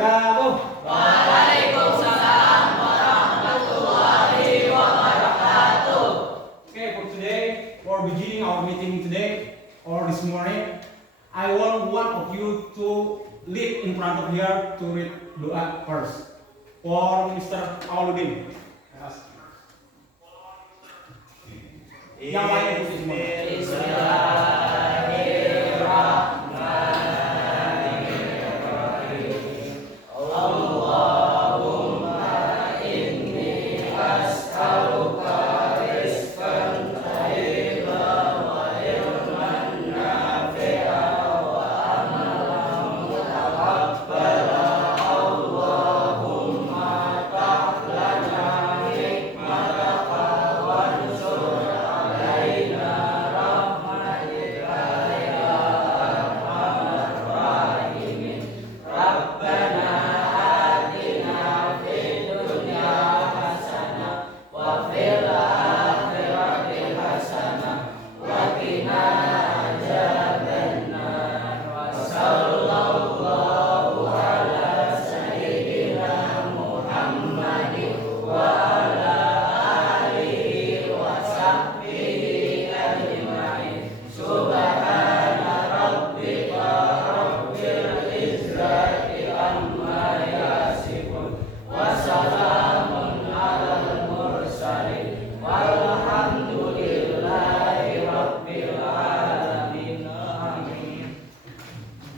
wabarakatuh. Waalaikumsalam warahmatullahi wabarakatuh. Okay, for today, for beginning our meeting today or this morning, I want one of you to lead in front of here to read doa first. For Mr. Auludin. Yang lain itu semua.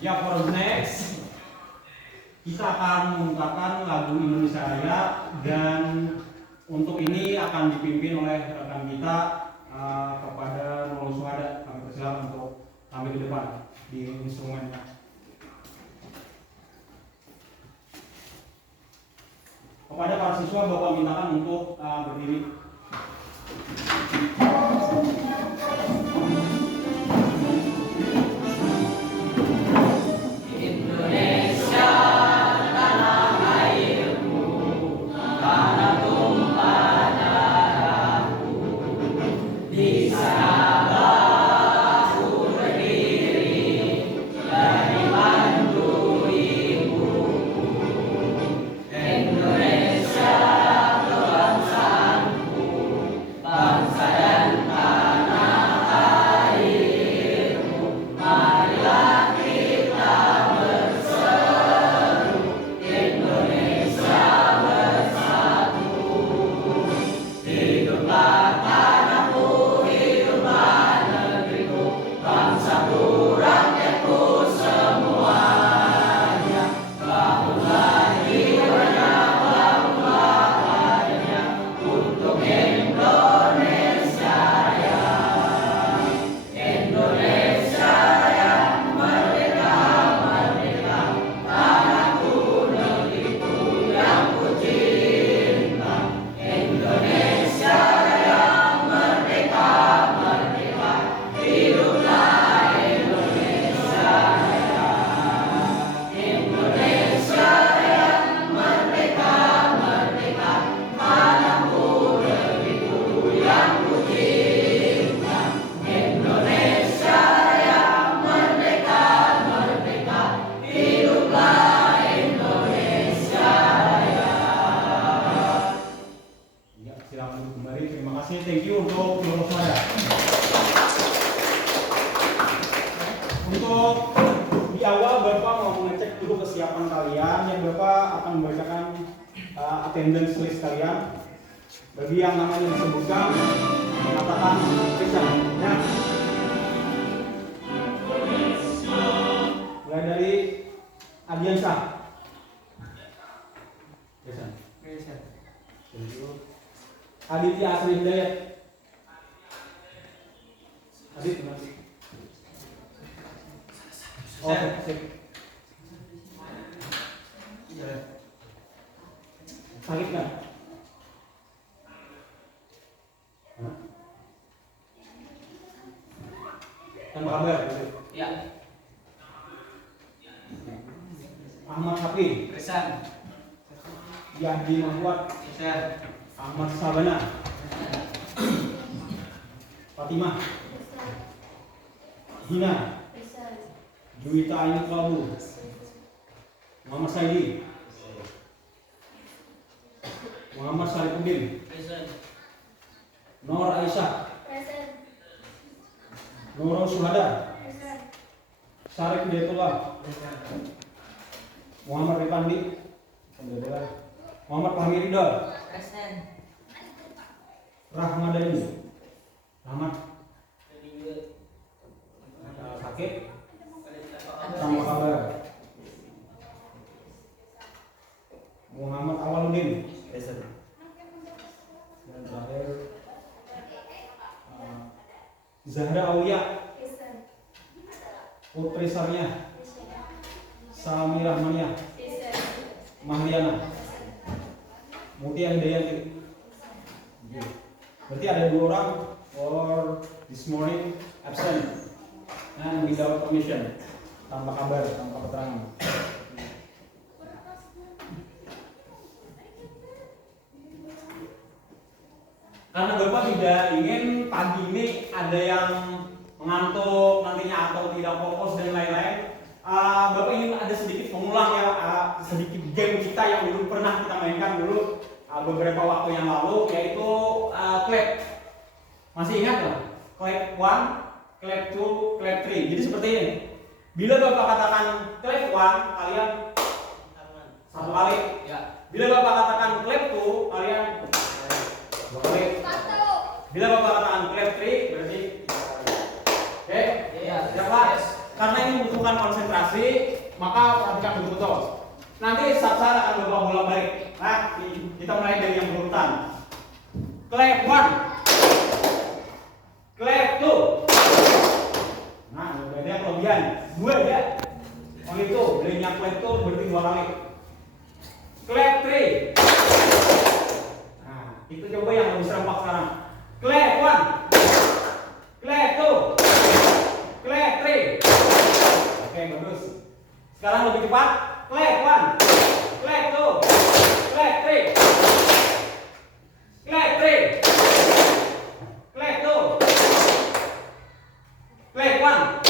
Ya, for next kita akan mengungkapkan lagu Indonesia Raya, dan untuk ini akan dipimpin oleh rekan kita kepada Nurul Suhada. Kami persilakan untuk tampil di depan di instrumen. Kepada para siswa Bapak mintakan untuk berdiri. Thank you untuk Nurul Suhada. Untuk di awal Bapak mau mengecek dulu kesiapan kalian. Yang Bapak akan membacakan attendance list kalian. Bagi yang namanya disebutkan, mengatakan periksa. Ya. Mulai dari Adiansa. Periksa. Aditya Asri Hidayat. Adit, benar. Oh, sip. Sakit kan? Apa kabar? Ya. Ahmad Hafi. Resan. Yadi Mahwat. Resan. Ahmad Sabana. Fatimah. Hina. Juwita Aini Prabu. Muhammad Saidi. Muhammad Syarifudin. Present. Nur Aisyah. Present. Nurul Syuhada. Present. Syarif Hidayatullah. Muhammad Rifandi. Muhammad Fahmi Ridha. Present. Rahmadani. Rahmat sakit sama kabar. Muhammad Awaludin. Present. Dan terakhir Zahra Aulia. Present. Putri Sarnya. Salmi Rahmania. Present. Mahliana. Mutia Hidayati. Berarti ada 2 orang for this morning absent and without permission, tanpa kabar, tanpa keterangan. Karena Bapak tidak ingin pagi ini ada yang mengantuk nantinya atau tidak fokus dan lain-lain, Bapak ingin ada sedikit mengulang ya, sedikit game kita yang dulu pernah kita mainkan dulu beberapa waktu yang lalu, yaitu clap. Masih ingat nggak? Clap 1, clap 2, clap 3. Jadi seperti ini. Bila Bapak katakan clap 1, kalian 1 kali. Ya. Bila Bapak katakan clap 2, kalian 2 kali. Bila Bapak katakan clap 3, berarti 3 kali. Oke? Ya. Siap Pak? Karena ini membutuhkan konsentrasi, maka perhatikan betul-betul. Nanti saat-saat akan Bapak bolak-balik. Nah, kita mulai dari yang berurutan. Clap 1, clap 2. Nah, berarti yang kelebihan 2 aja. Oh itu, belinya clap 2 berarti 2 kali. Clap 3. Nah, itu coba yang lebih serempak sekarang. Clap 1, clap 2, clap 3. Oke, bagus. Sekarang lebih cepat. Clap 1, clap 2, clap 3, clap 3, clap 2, clap 1,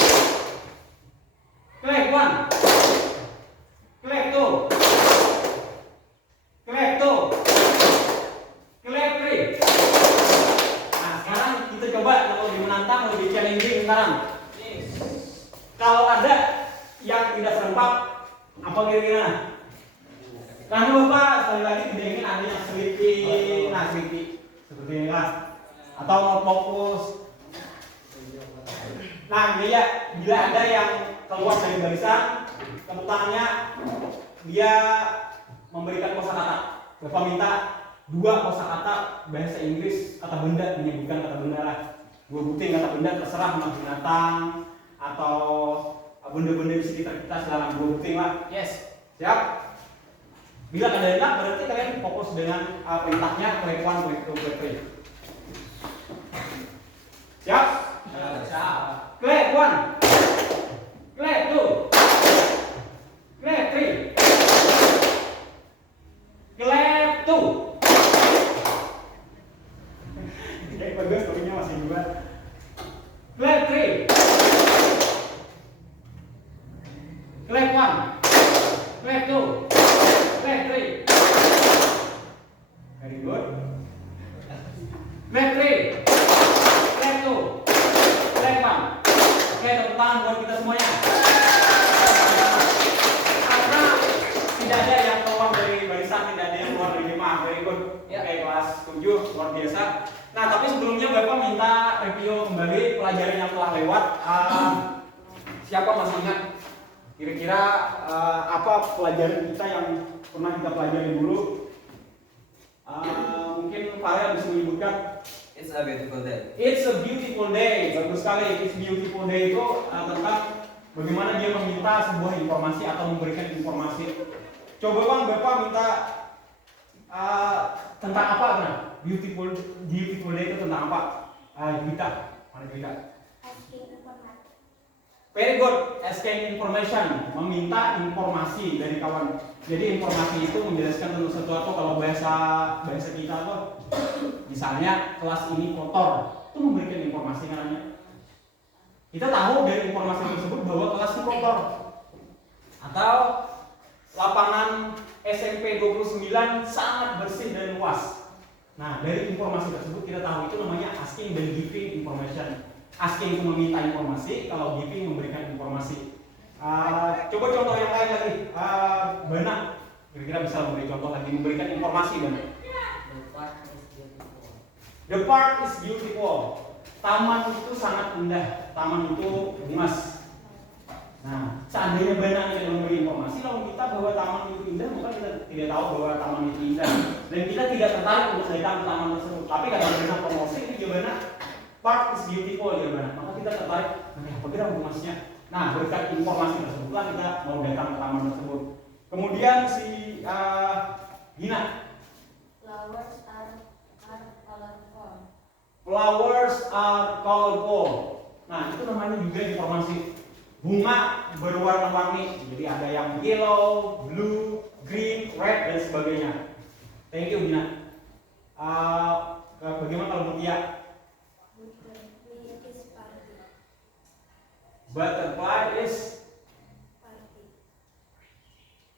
clap 1, clap 2, clap 2, clap 3. Nah, sekarang kita coba kalau lebih menantang, lebih challenging sekarang. Kalau ada yang tidak serempak, apa kira-kira? Karena Bapak sekali lagi tidak ingin ada yang sleepy, nah sleepy seperti ini lah, atau mau fokus. Nah, dia bila ada yang keluar dari barisan, tepuk tangannya dia memberikan kosakata. Bapak minta 2 kosakata bahasa Inggris, kata benda, menyebutkan kata benda lah. 2 butir kata benda, terserah mau binatang atau benda-benda di sekitar kita, silakan 2 butir lah. Yes. Siap? Bila kalian enak, berarti kalian fokus dengan perintahnya clap 1, clap 2, clap 3. Siap? Siap. Clap 1, clap 2, clap 3, clap 2. Oke, bagus, topinya masih 2. Clap 3, clap 1, clap 2, clap 3. Very good. Clap 3, clap 2, clap 1. Oke, tepuk tangan buat kita semuanya. Karena tidak ada yang keluar dari barisan, tidak ada yang keluar dari jemaah. Very good. Oke, kelas 7 luar biasa. Nah, tapi sebelumnya Bapak minta review kembali pelajaran yang telah lewat. Siapa masih ingat kira-kira apa pelajaran kita yang pernah kita pelajari dulu? Mungkin Farel bisa menyebutkan. It's a beautiful day. It's a beautiful day. Bagus sekali. It's beautiful day itu tentang bagaimana dia meminta sebuah informasi atau memberikan informasi. Coba Bang, Bapak minta tentang apa kan? Beautiful day itu tentang apa? Kita, mana kita? Very good. Asking information, meminta informasi dari kawan. Jadi informasi itu menjelaskan tentang sesuatu. Kalau bahasa kita tuh, misalnya kelas ini kotor, itu memberikan informasi karena kita tahu dari informasi tersebut bahwa kelas ini kotor. Atau lapangan SMP 29 sangat bersih dan luas. Nah, dari informasi tersebut kita tahu itu namanya asking dan giving information. Asking itu meminta informasi, kalau giving memberikan informasi. Coba contoh yang lain lagi. Bana, kira-kira bisa memberi contoh lagi, memberikan informasi Bana. The park is beautiful. Taman itu sangat indah. Taman itu luas. Nah, seandainya Bana tidak memberi informasi, lalu kita bahwa taman itu indah, maka kita tidak tahu bahwa taman itu indah, dan kita tidak tertarik untuk datang ke taman tersebut. Tapi kalau Bana promosi ini jawabannya park is beautiful ya Bana, maka kita tertarik. Nah, apa kira informasinya? Nah, berkat informasi tersebutlah kita mau datang ke taman tersebut. Kemudian si Gina. Flowers are colorful. Nah, itu namanya juga informasi. Bunga berwarna-warni, jadi ada yang yellow, blue, green, red, dan sebagainya. Thank you, Gina. Bagaimana kalau Mutia? Butterfly is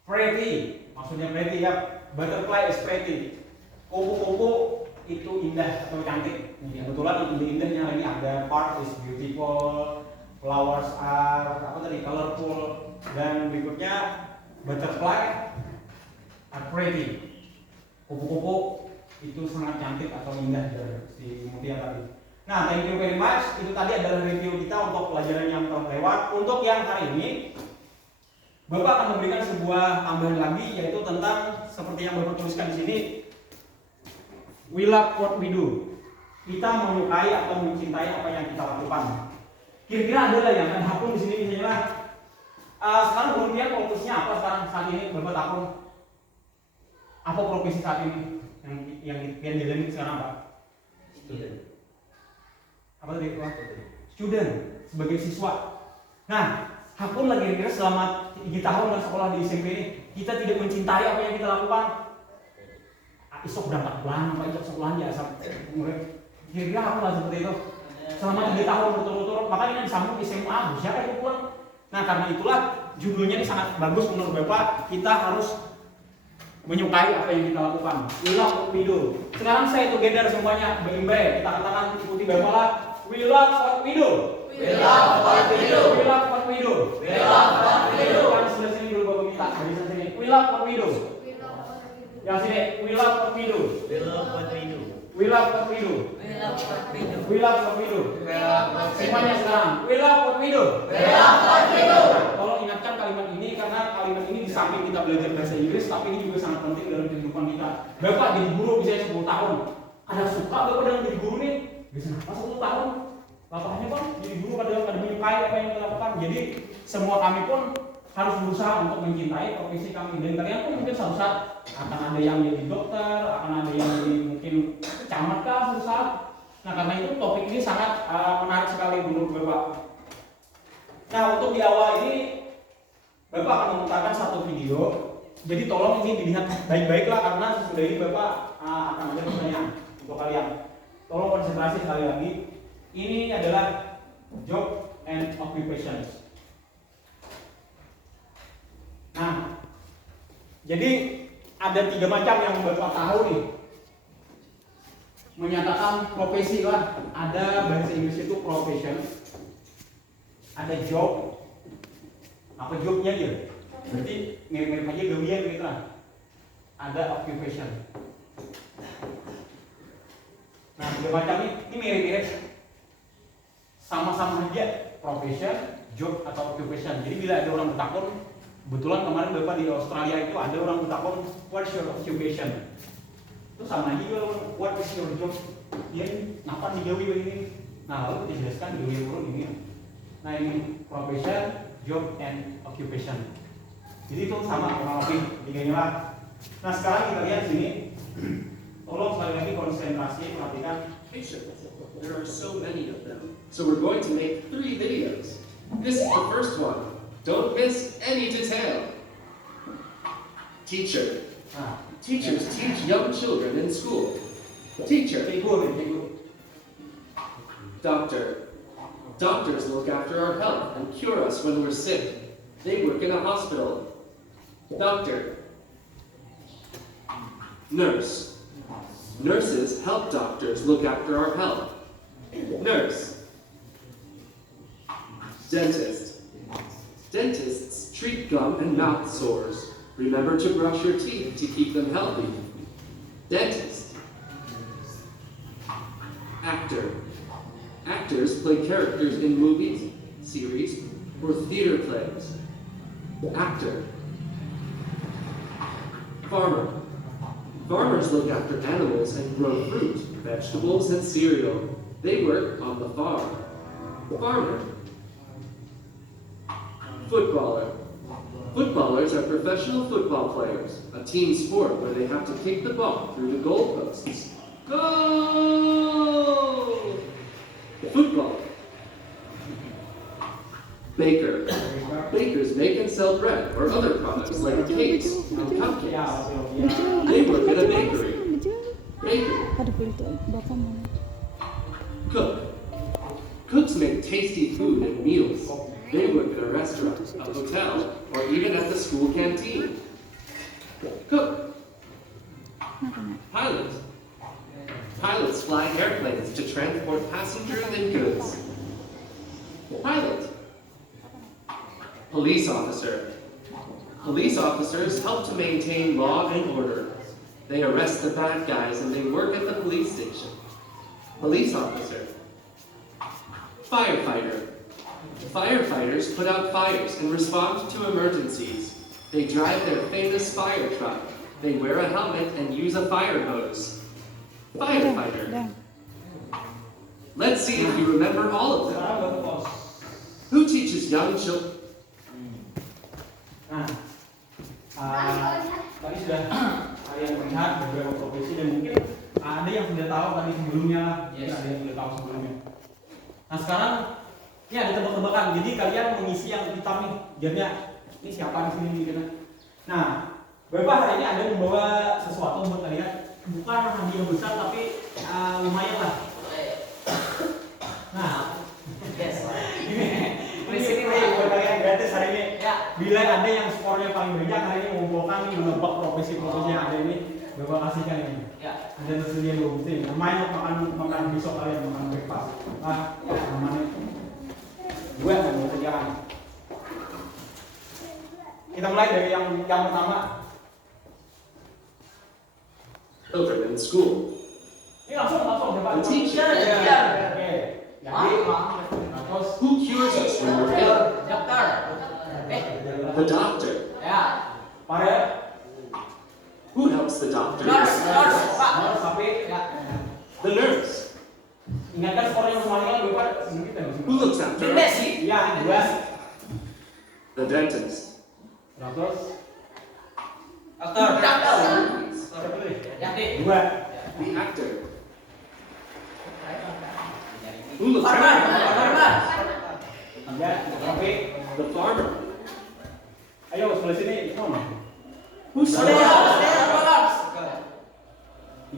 pretty. Maksudnya pretty ya. Butterfly is pretty. Kupu-kupu itu indah atau cantik. Kebetulan indah-indahnya lagi ada park is beautiful. Flowers are colorful, dan berikutnya butterfly are pretty. Kupu-kupu itu sangat cantik atau indah si Mutia tadi. Nah, thank you very much. Itu tadi adalah review kita untuk pelajaran yang telah lewat. Untuk yang hari ini, Bapak akan memberikan sebuah tambahan lagi, yaitu tentang seperti yang Bapak tuliskan di sini. We love what we do. Kita menyukai atau mencintai apa yang kita lakukan. Kira-kira ada lah yang ada akun di sini misalnya. Sekarang kemudian fokusnya apa sekarang saat ini Bapak akun? Apa profesi saat ini yang jalani sekarang Pak? Student. Apa tadi Pak? Student, sebagai siswa. Nah, akun lagi kira-kira selama 3 tahun sekolah di SMP ini, kita tidak mencintai apa yang kita lakukan. Isok berangkat pulang, apa isok sekolah aja kira-kira aku lah seperti itu. Selama 3 tahun berturut-turut, makanya disambung SMA, siapa itu pulang? Nah, karena itulah judulnya ini sangat bagus menurut Bapak. Kita harus menyukai apa yang kita lakukan. We love what we do. Sekarang saya together semuanya berimbe. Kita katakan ikuti Bapak lah. We love what we do. We love what we do. We love what we do. We love what we do. Kan sebelah sini dulu Bapak minta dari sini. We love what we do. Yang sini, we love what we do. We love what we do. We love what we do. We love what we do. We love what we do. We love what we do. Semuanya sekarang. We love what we do. We love what we do. Nah, tolong ingatkan kalimat ini, karena kalimat ini di samping kita belajar bahasa Inggris, tapi ini juga sangat penting dalam kehidupan kita. Bapak jadi guru bisa 10 tahun. Ada suka Bapak dengan jadi guru nih? Bisa apa 10 tahun? Bapaknya Pak jadi guru kadang menyukai apa yang kita lakukan. Jadi semua kami pun harus berusaha untuk mencintai profesi kami, dan kalian pun mungkin suatu saat akan ada yang jadi dokter, akan ada yang jadi mungkin camat kah suatu saat. Nah, karena itu topik ini sangat menarik sekali menurut Bapak. Nah, untuk di awal ini Bapak akan memutarkan satu video, jadi tolong ini dilihat baik-baiklah, karena sesudah ini Bapak akan ada pertanyaan untuk kalian. Tolong konsentrasi sekali lagi. Ini adalah job and occupations. Nah, jadi ada 3 macam yang Bapak tahu nih. Menyatakan profesi lah. Ada bahasa Inggris itu profession. Ada job. Apa jobnya aja? Berarti mirip-mirip aja gawian gitu lah. Ada occupation. Nah, 3 macam ini mirip-mirip. Sama-sama aja profession, job atau occupation. Jadi bila ada orang bertakun, kebetulan kemarin Bapak di Australia itu ada orang bertakun, what's your occupation? Itu sama aja juga, what is your job? Ya ini, kenapa digawi ini? Nah, lalu dijelaskan di turun ini. Nah, ini profession, job, and occupation. Jadi itu sama kurang lebih tiganya lah. Nah, sekarang kita lihat sini. Tolong sekali lagi konsentrasi, perhatikan. There are so many of them. So we're going to make 3 videos. This is the first one. Don't miss any detail. Teacher. Teachers teach young children in school. Teacher. Doctor. Doctors look after our health and cure us when we're sick. They work in a hospital. Doctor. Nurse. Nurses help doctors look after our health. Nurse. Dentist. Dentists treat gum and mouth sores. Remember to brush your teeth to keep them healthy. Dentist. Actor. Actors play characters in movies, series, or theater plays. Actor. Farmer. Farmers look after animals and grow fruit, vegetables, and cereal. They work on the farm. Farmer. Footballer. Footballers are professional football players, a team sport where they have to kick the ball through the goalposts. Goal! Football. Baker. Bakers make and sell bread or other products like cakes and cupcakes. They work at a bakery. Baker. Cook. Cooks make tasty food and meals. They work at a restaurant, a hotel, or even at the school canteen. Cook. Pilot. Pilots fly airplanes to transport passengers and goods. Pilot. Police officer. Police officers help to maintain law and order. They arrest the bad guys and they work at the police station. Police officer. Firefighter. Firefighters put out fires and respond to emergencies. They drive their famous fire truck. They wear a helmet and use a fire hose. Firefighter. Let's see if you remember all of them. Who teaches young children? Tadi sudah kalian melihat beberapa profesi dan mungkin ada yang sudah tahu tadi sebelumnya, ada yang sudah tahu sebelumnya. Nah sekarang ini ada tebak-tebakan, jadi kalian mengisi yang hitam nih, jadinya ini siapa di sini gitu. Nah, Bapak hari ini ada membawa sesuatu buat kalian, bukan hadiah besar tapi lumayan lah. Nah, ini buat kalian gratis hari ini. Bila ada yang skornya paling banyak hari ini mengumpulkan menebak profesi-profesi yang ada ini, Bapak kasihkan ini. Ada tersedia 2 bukti. Main makan besok kalian makan breakfast. Namanya gue yang mau kerjaan. Kita mulai dari yang pertama. Children in school. Ini langsung Bapak. The teacher. Oke. Jadi terus Who cures us when we're ill? The doctor. Pada Who helps the doctor? nurse tapi The nurse. ingatkan skor yang kemarin Bapak sedikit ya. Who looks after us? Iya, 2. The dentist. Terus The 2. actor. Who looks after us? Tapi The farmer. ayo sebelah sini, come on. Who serves? 3.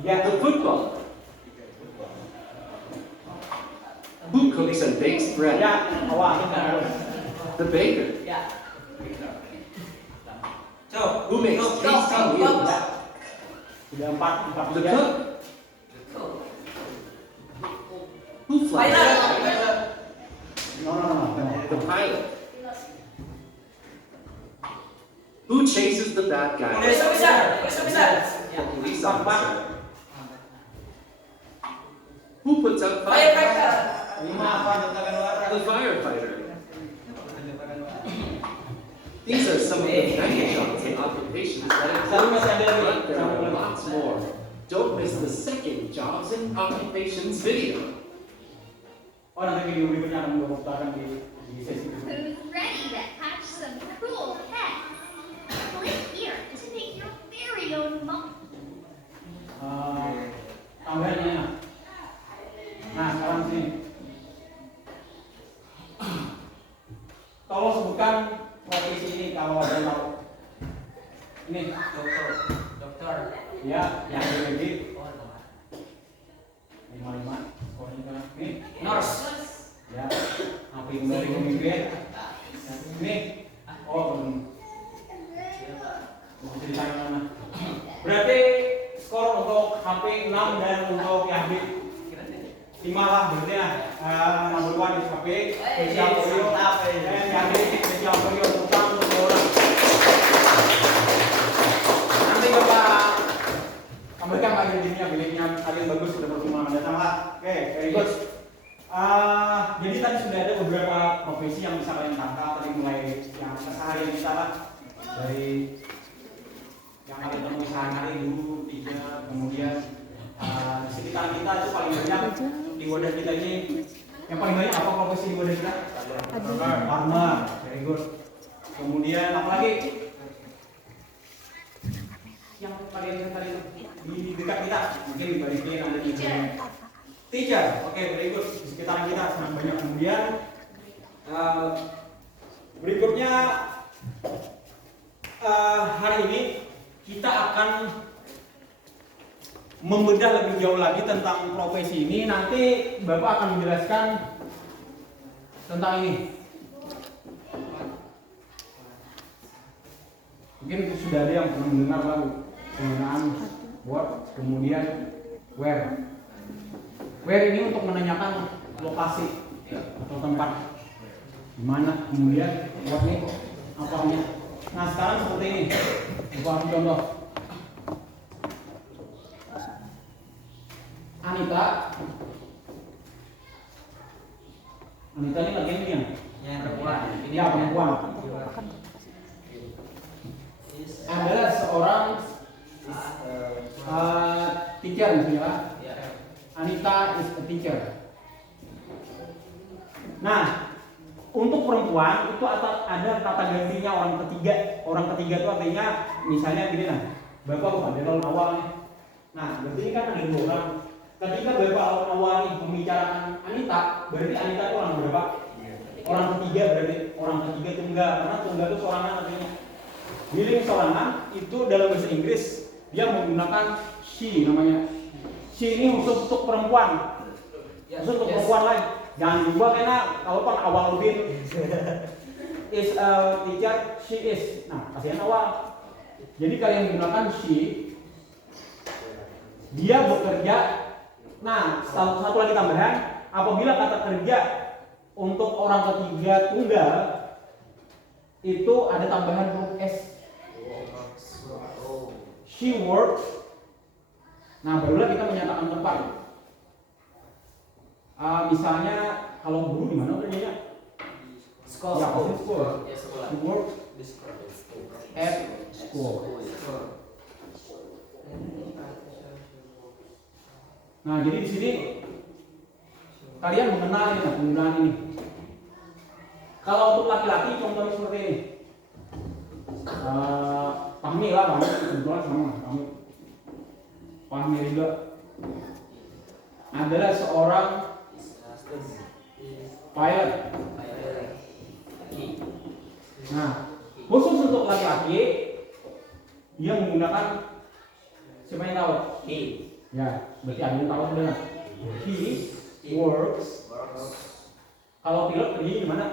The footballer. Who cooks and bakes bread? Ya, awal. The baker. Who makes tasty meals? Sudah 4. The cook. Who flies? No. The pilot. Who chases the bad guys? The police officer. Who puts out fires? 5. The firefighter. These are some of the many jobs and occupations that exist, but there are lots more. Don't miss the second jobs and occupations video. Oh, nanti video berikutnya akan diputarkan di sesi berikutnya. Who's ready to hatch some cool pets? Click here to make your very own monkey. Tambahannya. Nah, sekarang sini. Tolong sebutkan profesi ini kalau ada yang tahu. Ini dokter. Ya, yang lagi. 5. Ini nurse. Ya, apa yang dari pemimpin? Ini, mau ceritain mana? Berarti skor untuk HP 6 dan untuk Yahdi 5 lah berarti ya. Number 1 is HP, spesial Oreo, dan Yahdi spesial Oreo tentang untuk orang. Nanti Bapak kembalikan lagi biliknya kalian bagus sudah perkembangan datang lah. Oke, very good. Jadi tadi sudah ada beberapa profesi yang bisa kalian tangkap tadi mulai yang keseharian kita lah, dari yang kalian temui sehari-hari dulu tiga, kemudian di sekitar kita itu paling banyak di wadah kita ini yang paling banyak apa profesi di wadah kita? Farmer, very good. Kemudian apa lagi? Yang kalian di dekat kita mungkin dibalikin ada di teacher, oke, very good. Di sekitar kita sangat banyak. Kemudian berikutnya hari ini kita akan membedah lebih jauh lagi tentang profesi ini. Nanti Bapak akan menjelaskan tentang ini. Mungkin sudah ada yang pernah mendengar lalu penggunaan what, kemudian where. Where ini untuk menanyakan lokasi atau tempat di mana, kemudian what nih apanya. Nah sekarang seperti ini, buat contoh. Anita ini lagi ini ya? Perempuan. Ya perempuan. Adalah seorang teacher misalnya. Anita is a teacher. Nah, untuk perempuan itu ada kata gantinya orang ketiga. Orang ketiga itu artinya misalnya gini nah, Bapak ada tahun awal nih. Nah, berarti ini kan ada dua orang. Ketika Bapak awal nih membicarakan Anita, berarti Anita itu orang berapa? Orang ketiga berarti. Orang ketiga tunggal, karena tunggal itu sorangan artinya. Biling sorangan itu dalam bahasa Inggris dia menggunakan she namanya. She ini khusus untuk perempuan. Khusus untuk perempuan lain. Jangan diubah karena kalau kan awal bin is a teacher, she is. Nah, kasihan awal. Jadi kalian gunakan she. Dia bekerja. Nah, satu lagi tambahan, apabila kata kerja untuk orang ketiga tunggal itu ada tambahan huruf s. She works. Nah, barulah kita menyatakan tempat. Misalnya kalau guru di mana kerjanya? Sekolah. Ya, pasti sekolah. Ya, sekolah. She works at school. Nah, jadi di sini kalian mengenal ini, penggunaan ini. Kalau untuk laki-laki contohnya seperti ini. Fahmi lah, Fahmi kebetulan sama Fahmi. Fahmi juga adalah seorang pilot. Nah, khusus untuk laki-laki dia menggunakan siapa yang tahu? He. Ya, berarti ada yang tahu sudah. He works. Kalau pilot kerja di mana?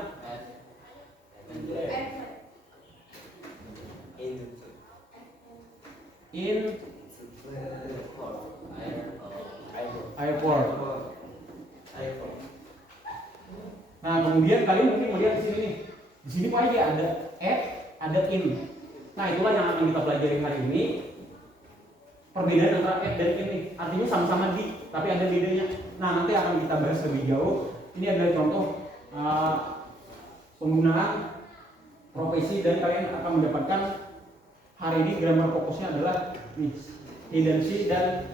In airport. Nah, kemudian kalian mungkin melihat di sini nih. Di sini Pak ya ada at, ada in. Nah, itulah yang akan kita pelajari hari ini. Perbedaan antara at dan in nih. Artinya sama-sama di, tapi ada bedanya. Nah, nanti akan kita bahas lebih jauh. Ini adalah contoh penggunaan profesi dan kalian akan mendapatkan hari ini grammar fokusnya adalah nih, he dan she, dan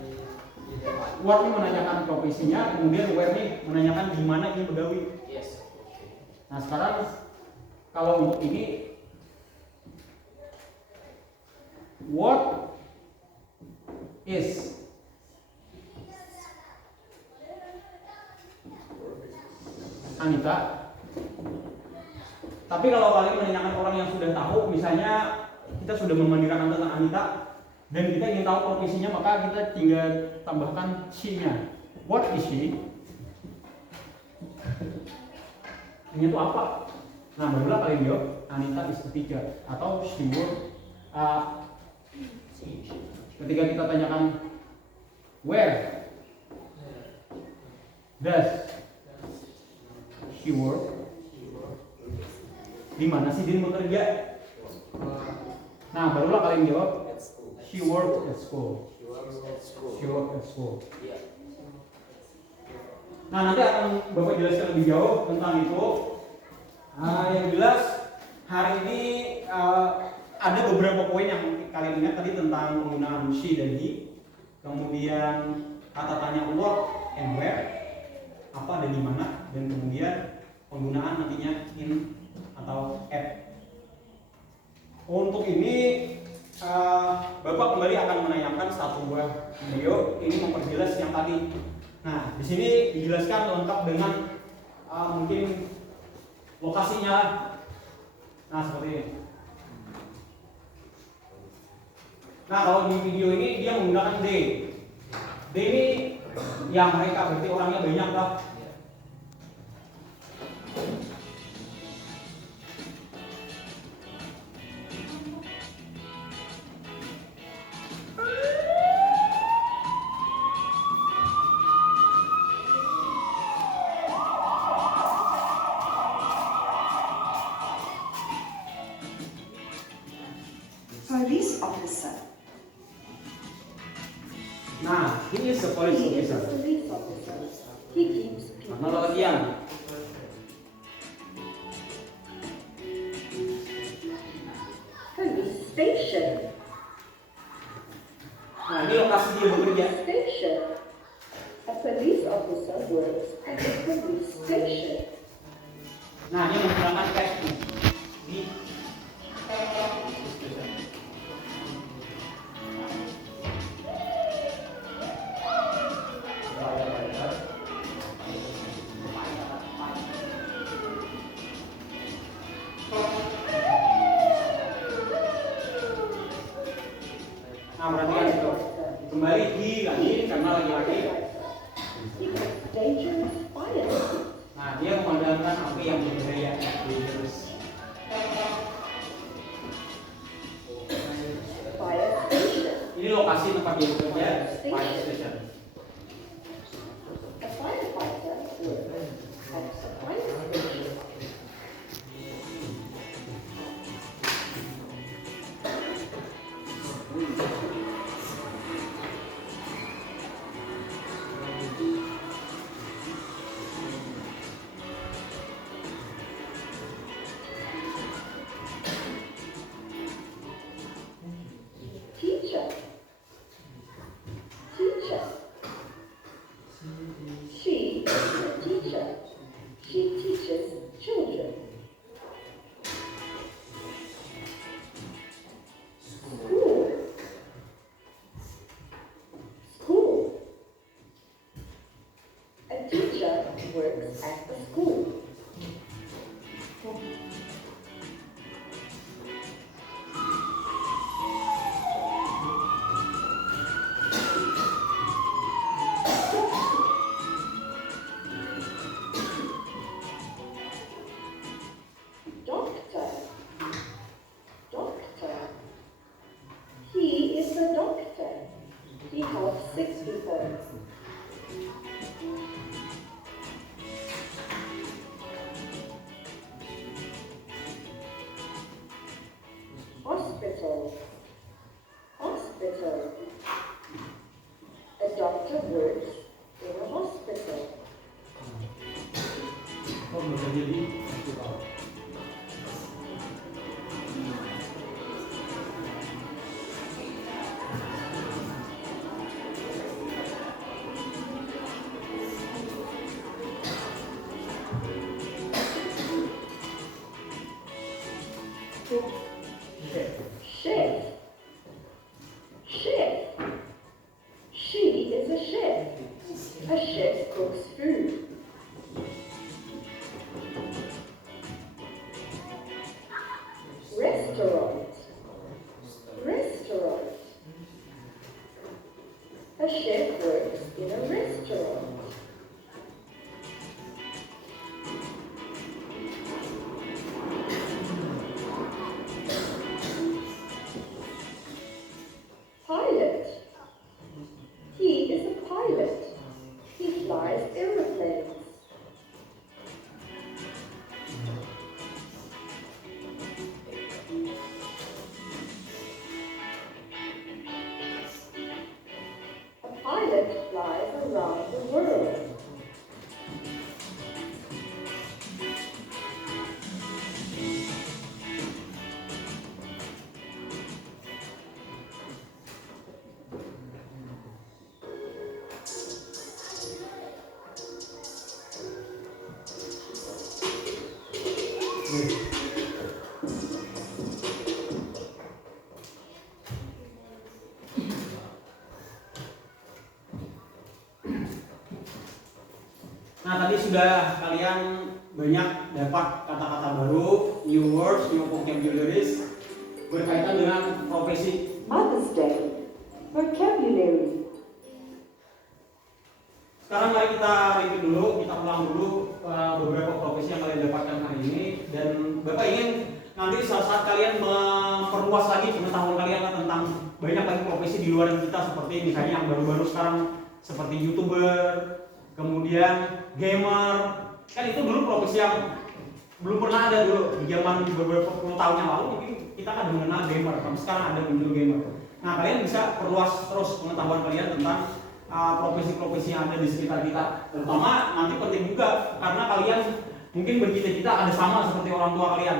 what ini menanyakan profesinya, kemudian where ini menanyakan di mana ini pegawai. Yes. Nah, sekarang kalau untuk ini what is Anita. Tapi kalau kalian menanyakan orang yang sudah tahu, misalnya kita sudah memandirkan tentang Anita dan kita ingin tahu profesinya, maka kita tinggal tambahkan she-nya. What is she? Ini itu apa? Nah, barulah kalian jawab Anita is a teacher atau she works. Ketika kita tanyakan Where does she work? Di mana sih dia bekerja? Nah, barulah kalian jawab. At school. She works at school. She works at school. She works at school. Yeah. Nah, nanti akan Bapak jelaskan lebih jauh tentang itu. Yang jelas hari ini ada beberapa poin yang kalian ingat tadi tentang penggunaan she dan he. Kemudian kata tanya what and where, apa dan di mana, dan kemudian penggunaan nantinya in atau at. Untuk ini Bapak kembali akan menayangkan satu buah video ini memperjelas yang tadi. Nah, di sini dijelaskan lengkap dengan mungkin lokasinya. Nah, seperti ini. Nah, kalau di video ini dia menggunakan they. They ini yang mereka, berarti orangnya banyak lah. Police officer. Nah, he is a police He is a officer. police officer. He keeps people Analogian. Police station. Nah, ini lokasi dia bekerja. Station. A police officer works at the police station. Nah, dia menggunakan tag di Nah, perhatikan itu. Kembali di lagi karena laki-laki. He puts dangerous fire. Nah, dia memadamkan api yang berbahaya. Dangerous. Fire station. Ini lokasi tempat dia bekerja, fire station. A firefighter works at a fire station. Teacher. Teacher. She is a teacher. She teaches children. School. School. A teacher works at the school. Doctor. Doctor. He is a doctor. He helps sick people. Hospital. Hospital. A doctor works in a hospital. Kok bekerja di hospital? Chef. Chef. She is a chef. A chef cooks food. Restaurant. Restaurant. A chef works in a restaurant. Pilot. He is a pilot flies around the world. Nah, tadi sudah kalian banyak dapat kata-kata baru, new words, new vocabularies berkaitan dengan profesi. Mother's Day. Vocabulary. Sekarang mari kita review dulu, kita ulang dulu beberapa profesi yang kalian dapatkan hari ini. Dan Bapak ingin nanti saat kalian memperluas lagi pengetahuan kalian tentang banyak lagi profesi di luar kita, seperti misalnya yang baru-baru sekarang seperti YouTuber, kemudian gamer. Kan itu dulu profesi yang belum pernah ada dulu di zaman beberapa puluh tahun yang lalu. Mungkin kita kan mengenal gamer, tapi sekarang ada muncul gamer. Nah, kalian bisa perluas terus pengetahuan kalian tentang profesi-profesi yang ada di sekitar kita. Terutama nanti penting juga karena kalian mungkin bercita-cita ada sama seperti orang tua kalian.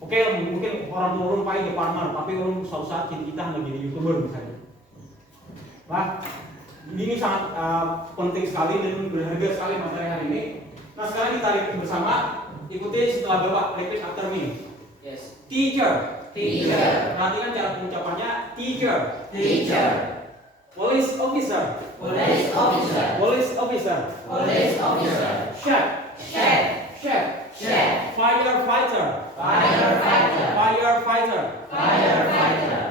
Oke, mungkin orang tua urun pai di farmer, tapi urun suatu saat kita hendak jadi YouTuber misalnya. Wah, ini sangat penting sekali dan berharga sekali materi hari ini. Nah, sekarang kita review bersama. Ikuti setelah Bapak repeat after me. Yes. Teacher. Teacher. Perhatikan cara pengucapannya. Teacher. Teacher. Police officer. Police officer. Police officer. Police officer. Chef. Chef. Chef. Chef. Firefighter. Firefighter. Firefighter. Firefighter.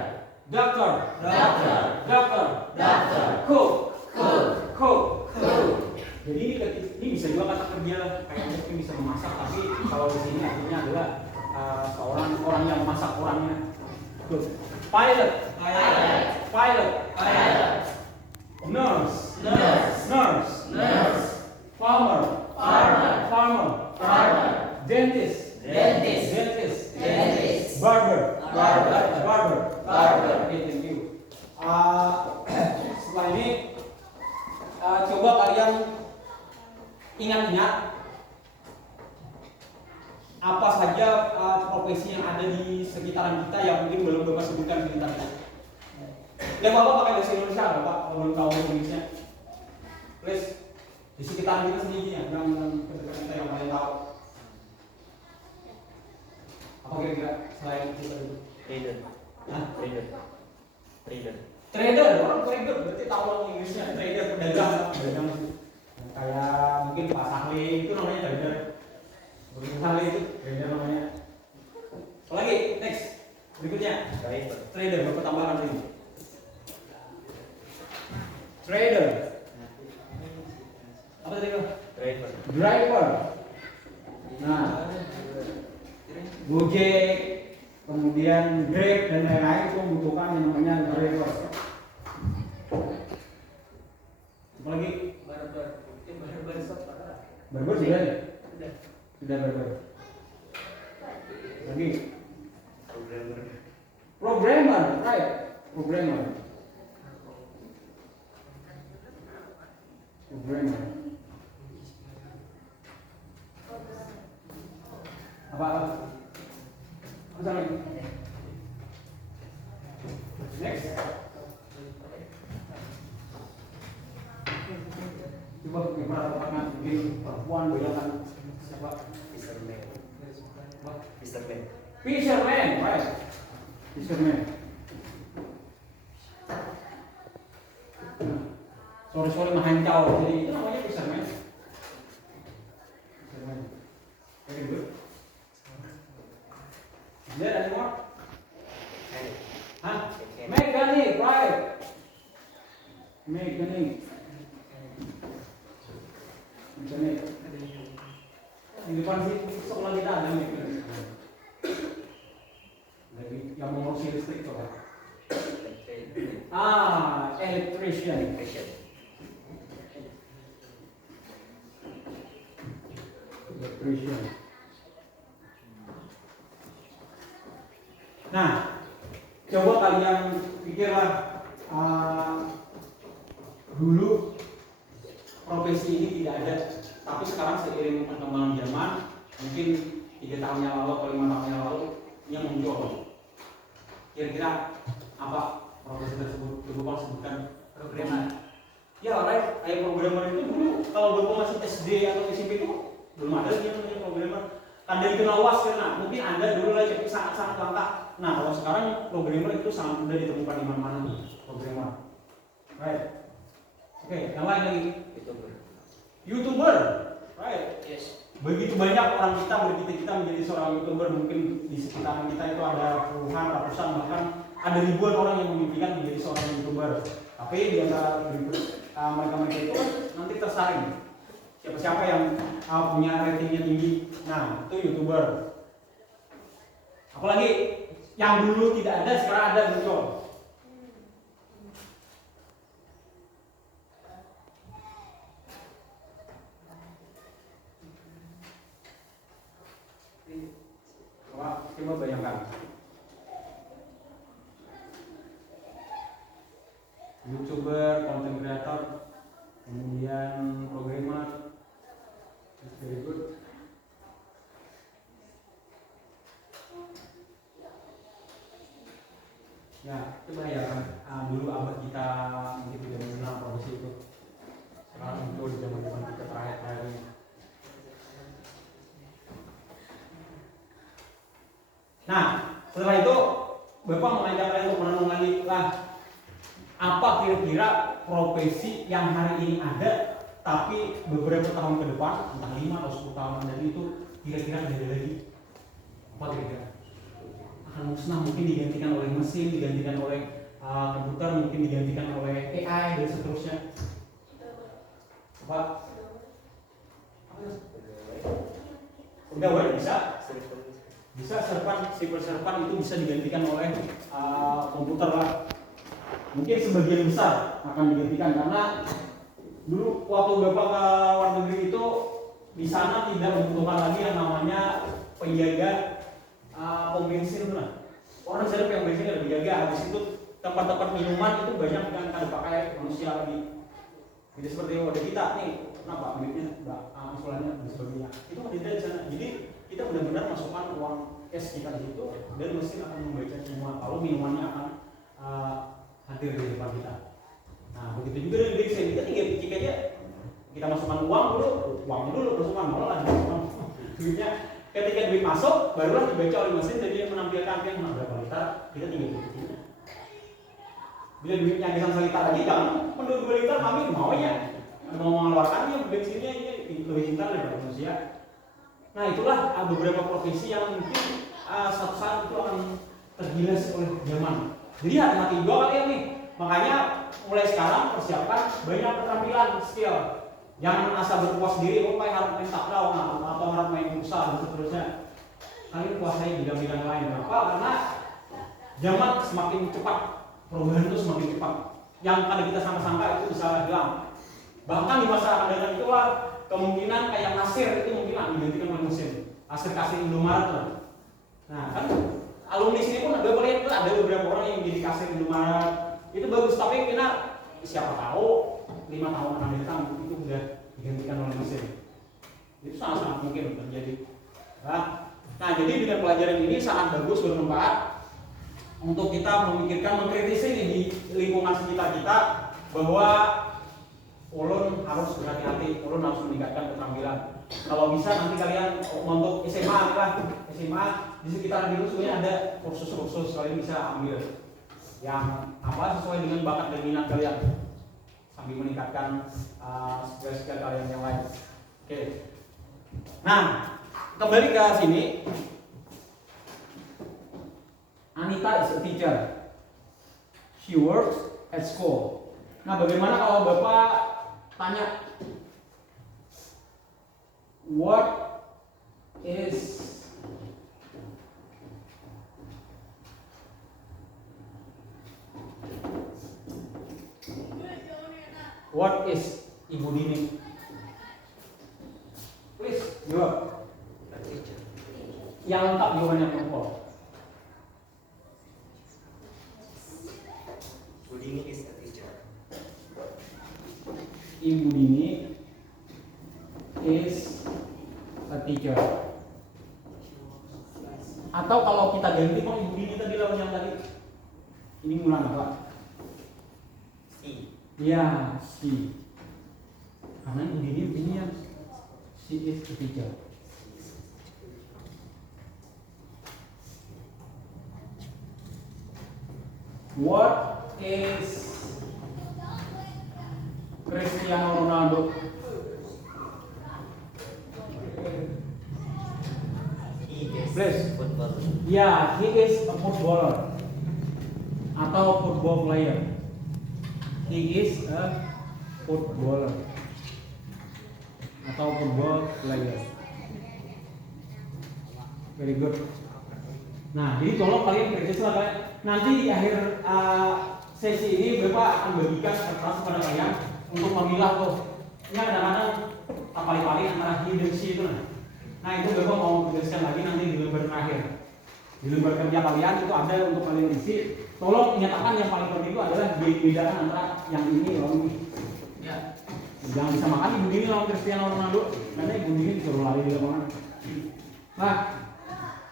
Doctor. Doctor. Doctor. Doctor. Cook. Cook. Cook. Cook. Jadi ini bisa juga kata kerja kayak mungkin bisa memasak, tapi kalau di sini artinya adalah seorang orang yang memasak orangnya. Cook. Pilot. Pilot. Pilot. Pilot. Nurse. Nurse. Nurse. Nurse. Farmer. Farmer. Farmer. Farmer. Dentist. Dentist. Dentist. Dentist. Barber. Barber. Barber. Barber. Okay, thank you. Setelah ini coba kalian ingat-ingat apa saja profesi yang ada di sekitaran kita yang mungkin belum Bapak sebutkan di tadi. Ya Bapak pakai bahasa Indonesia, Bapak kalau belum tahu bahasa Indonesia. Please, di sekitaran kita sendiri ya, yang kedekat kita yang paling tahu. Apa kira-kira selain kita itu? Trader. Hah? Trader. Trader. Trader, orang trader berarti tahu orang Inggrisnya trader, pedagang, pedagang. Kayak mungkin Pak Sahli itu namanya trader. Pak Sahli itu trader namanya. Apa lagi? Next. Berikutnya. Driver. Trader, Bapak tambahkan lagi. Trader. Apa tadi Pak? Driver. Driver. Nah, Gojek, kemudian Grab dan lain-lain itu membutuhkan yang namanya driver. Apa lagi? Barber. Barber shop. Barber sudah ya? Sudah barber. Lagi? Programmer. Programmer, right? Programmer. Programmer. Apa? Apa lagi? Next. Coba bagaimana mungkin perempuan bayangkan siapa? Fisherman. Apa? Fisherman. Fisherman, right? Fisherman. Sore-sore mahancau, jadi itu namanya fisherman. Fisherman. Very good. Is there any more? Huh? Mechanic, right? Mechanic. Mechanic. Di depan sih sekolah kita ada mechanic. Lagi yang mengurusi listrik itu kan? Electrician. Electrician. Nah, coba kalian pikirlah dulu profesi ini tidak ada, tapi sekarang seiring perkembangan zaman, mungkin 3 tahun yang lalu atau 5 tahun yang lalu yang muncul. Kira-kira apa profesi tersebut? Coba sebutkan. Programmer. Ya, right. Kayak programmer itu dulu kalau Bapak masih SD atau SMP itu belum ada yang namanya programmer. Tanda dikenal luas karena mungkin Anda dulu lah tapi sangat langka. Nah, kalau sekarang programmer itu sangat mudah ditemukan di mana-mana nih, programmer. Right. Oke, yang lain lagi. YouTuber. Right. Yes. Begitu banyak orang kita bercita-cita menjadi seorang YouTuber, mungkin di sekitaran kita itu ada puluhan, ratusan, bahkan ada ribuan orang yang memimpikan menjadi seorang YouTuber. Tapi di antara mereka-mereka itu nanti tersaring. Siapa-siapa yang punya ratingnya tinggi, nah itu YouTuber. Apalagi yang dulu tidak ada, sekarang ada muncul. Coba bayangkan. YouTuber, content creator, kemudian programmer, very good. Ya, coba ya kan, dulu abah kita mungkin tidak mengenal profesi itu. Sekarang muncul di zaman kita terakhir ini. Nah, setelah itu Bapak mengajak kalian untuk merenung lagi lah, apa kira-kira profesi yang hari ini ada tapi beberapa tahun ke depan, entah 5 atau 10 tahun dari itu kira-kira ada lagi? Apa kira-kira? Akan musnah, mungkin digantikan oleh mesin, digantikan oleh komputer, mungkin digantikan oleh AI dan seterusnya. Apa? Udah bisa? Bisa civil servant itu bisa digantikan oleh komputer lah. Mungkin sebagian besar akan digantikan karena dulu waktu Bapak ke luar negeri itu di sana tidak membutuhkan lagi yang namanya penjaga pom bensin lah. Orang sana yang bensin ada dijaga. Habis itu tempat-tempat minuman itu banyak yang akan dipakai manusia lagi. Jadi seperti wadah kita nih, kenapa duitnya usulannya dan sebagainya. Itu tidak di sana. Jadi kita benar-benar masukkan uang cash kita di situ dan mesin akan membaca semua. Kalau minumannya akan hadir di depan kita. Nah, begitu juga dengan bensin. Kita tinggal cek aja. Kita masukkan uang dulu, uangnya dulu masukkan malah duitnya. Ketika duit masuk, barulah dibaca oleh mesin jadi menampilkan berapa liter. Kita tinggal cek. Bila duitnya kisah liter lagi, jangan menurut 2 liter kami maunya. Mau mengeluarkannya bensinnya ini lebih pintar daripada manusia. Nah, itulah beberapa profesi yang mungkin suatu saat itu akan tergilas oleh zaman. Jadi hati-hati juga kalian nih. Makanya mulai sekarang persiapkan banyak keterampilan, skill. Jangan asal berpuas diri, kayak harus main takraw atau harus main futsal dan seterusnya. Kalian kuasai bidang-bidang lain. Kenapa? Karena zaman semakin cepat, perubahan itu semakin cepat. Yang pada kita sangka-sangka itu bisa hilang. Bahkan di masa akan datang itulah kemungkinan kayak kasir itu mungkin digantikan oleh mesin. Kasir Indomaret lah. Nah kan alumni sini pun ada beberapa orang yang jadi kasir Indomaret. Itu bagus, tapi kita siapa tahu 5 tahun akan datang itu sudah digantikan oleh mesin. Itu sangat mungkin terjadi. Nah, jadi dengan pelajaran ini sangat bagus, bermanfaat untuk kita memikirkan, mengkritisi nih di lingkungan sekitar kita bahwa ulun harus berhati-hati, ulun harus meningkatkan keterampilan. Kalau bisa nanti kalian untuk SMA di sekitar dulu sebenarnya ada kursus-kursus kalian bisa ambil yang sesuai dengan bakat dan minat kalian sambil meningkatkan skill kalian yang lain. Oke. Nah, kembali ke sini. Anita is a teacher. She works at school. Nah, bagaimana kalau Bapak tanya, what is Ibu Dini? Please, jawab. Yang lengkap jawabannya Bapak. Budini is a teacher. Ibu Dini is a teacher. Atau kalau kita ganti kok Ibu Dini tadi lawan yang tadi. Ini ngulang apa? Si. Ya, si. Karena Ibu Dini ini yang she is a teacher. What is Cristiano Ronaldo? He is Please. football. Ya, he is a footballer atau football player. He is a footballer atau football player. Very good. Nah, jadi tolong kalian praktis lah kalian. Nanti di akhir sesi ini Bapak akan bagikan kertas kepada kalian untuk memilah tuh. Ini kadang-kadang paling antara he dan she itu. Nah itu Bapak mau tuliskan lagi nanti di lembar terakhir. Di lembar kerja kalian itu ada untuk kalian isi. Tolong nyatakan yang paling penting itu adalah bedaan antara yang ini lawan ini. Ya. Jangan disamakan Ibu Dini lawan Cristiano Ronaldo karena Ibu Dini disuruh lari di lapangan. Nah,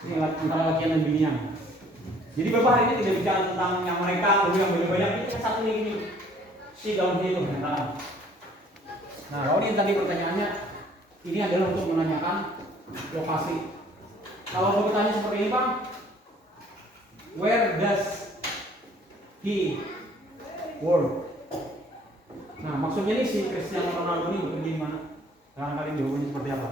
ini antara latihan dan binian. Jadi Bapak hari ini tidak bicara tentang yang mereka lalu yang banyak-banyak ini kan satu ini si dalam itu menyatakan. Nah, kalau ini tadi pertanyaannya ini adalah untuk menanyakan lokasi. Kalau mau bertanya seperti ini, Bang, where does he work? Nah, maksudnya ini si Cristiano Ronaldo ini bekerja di mana? Sekarang kalian jawabannya seperti apa?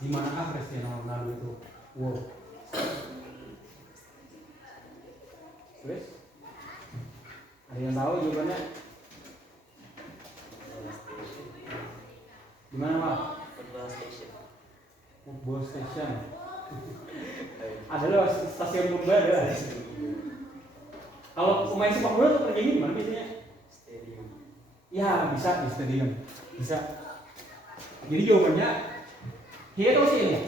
Di manakah Cristiano Ronaldo itu work? Terus? Ada yang tahu jawabannya? Di mana, Pak? Football station. Football station. Ada loh stasiun football ada. Kalau pemain sepak bola tuh kerja di mana biasanya? Stadium. Ya bisa di stadium, bisa. Jadi jawabannya he atau si ini?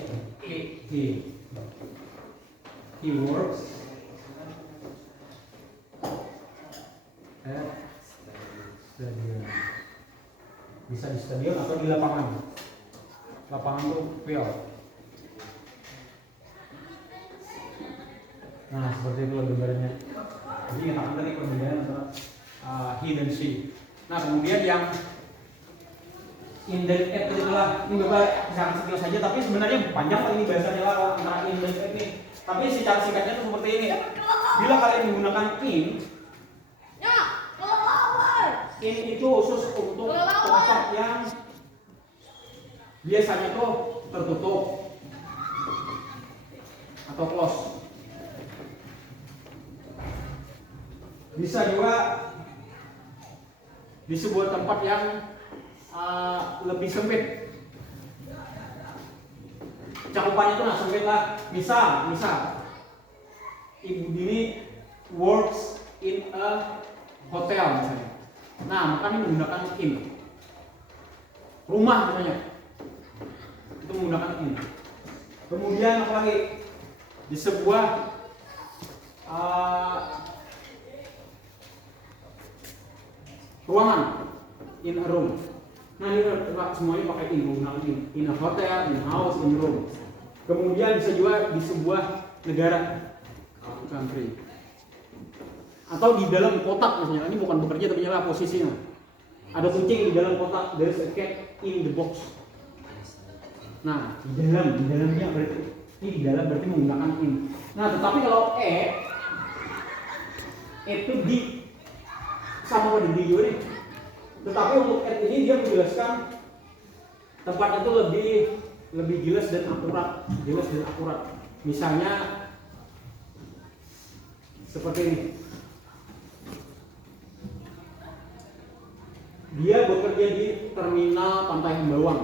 He works at stadium. Bisa di stadion atau di lapangan. Lapangan tuh field. Nah seperti itu gambarnya. Jadi katakan tadi perbedaan antara he dan she. Nah kemudian yang in dan at itulah ini Bapak sangat sekilas saja, tapi sebenarnya panjang lah ini bahasanya lah antara in dan at ini. Tapi secara singkatnya itu seperti ini. Bila kalian menggunakan in itu khusus untuk tempat yang biasanya tuh tertutup atau close. Bisa juga di sebuah tempat yang lebih sempit. Cakupannya itu sempit lah. Misal Ibu Dini works in a hotel misalnya. Nah, maka ini menggunakan in. Rumah misalnya. Itu menggunakan in. Kemudian apa lagi? Di sebuah ruangan, in a room. Nah ini semuanya pakai in, menggunakan in a hotel, in a house, in a room. Kemudian bisa juga di sebuah negara, country, atau di dalam kotak misalnya. Ini bukan bekerja tapi nyala posisinya. Ada kucing di dalam kotak, there's a cat in the box. Nah di dalamnya berarti ini di dalam berarti menggunakan in. Nah tetapi kalau itu di sama pada di juga nih. Tetapi untuk at ini dia menjelaskan tempat itu lebih jelas dan akurat. Misalnya seperti ini. Dia bekerja di terminal Pantai Hambawang.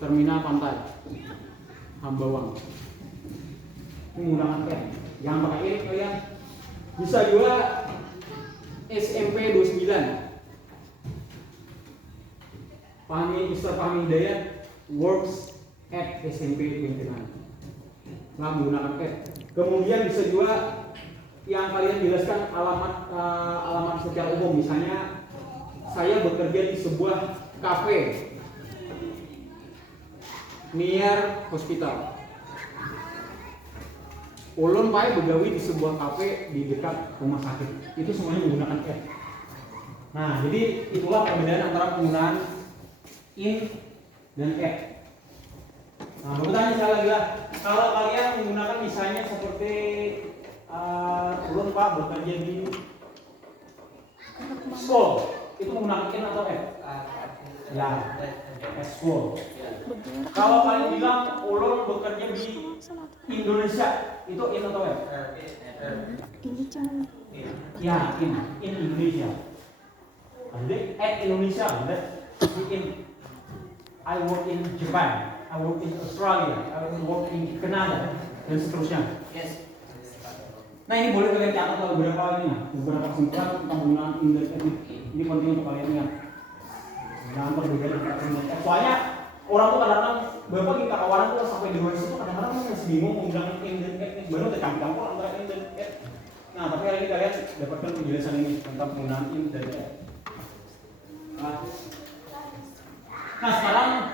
Terminal Pantai Hambawang. Menggunakan at. Jangan pakai in kalian. Bisa juga SMP 29. Mr. Fahmi Hidayat works at SMP 29. Nah, menggunakan at. Kemudian bisa juga yang kalian jelaskan alamat secara umum. Misalnya saya bekerja di sebuah kafe near hospital. Ulun pae begawi di sebuah kafe di dekat rumah sakit. Itu semuanya menggunakan at. Nah, jadi itulah perbedaan antara penggunaan in dan at. Nah, bertanya sekali lagi lah, kalau kalian menggunakan misalnya seperti ulun Pak bekerja di school, itu menggunakan in atau at? Ya, school. Kalau kalian bilang ulun bekerja di Indonesia, itu in atau at? Ya, in Indonesia. Jadi at Indonesia, in. I work in Japan, I work in Australia, I work in Canada, dan seterusnya. Yes. Nah, ini boleh kalian catat beberapa ini ya, beberapa kesimpulan tentang penggunaan in dan at. Ini penting untuk kalian ingat. Jangan berbeda dengan in dan at. Soalnya orang tuh kadang-kadang bapak kita kawanan tuh sampai di luar situ kadang-kadang masih bingung menggunakan in dan at. Baru tercampur antara in dan at. Nah, tapi hari ini kalian dapatkan penjelasan ini tentang penggunaan in dan at. Nah, sekarang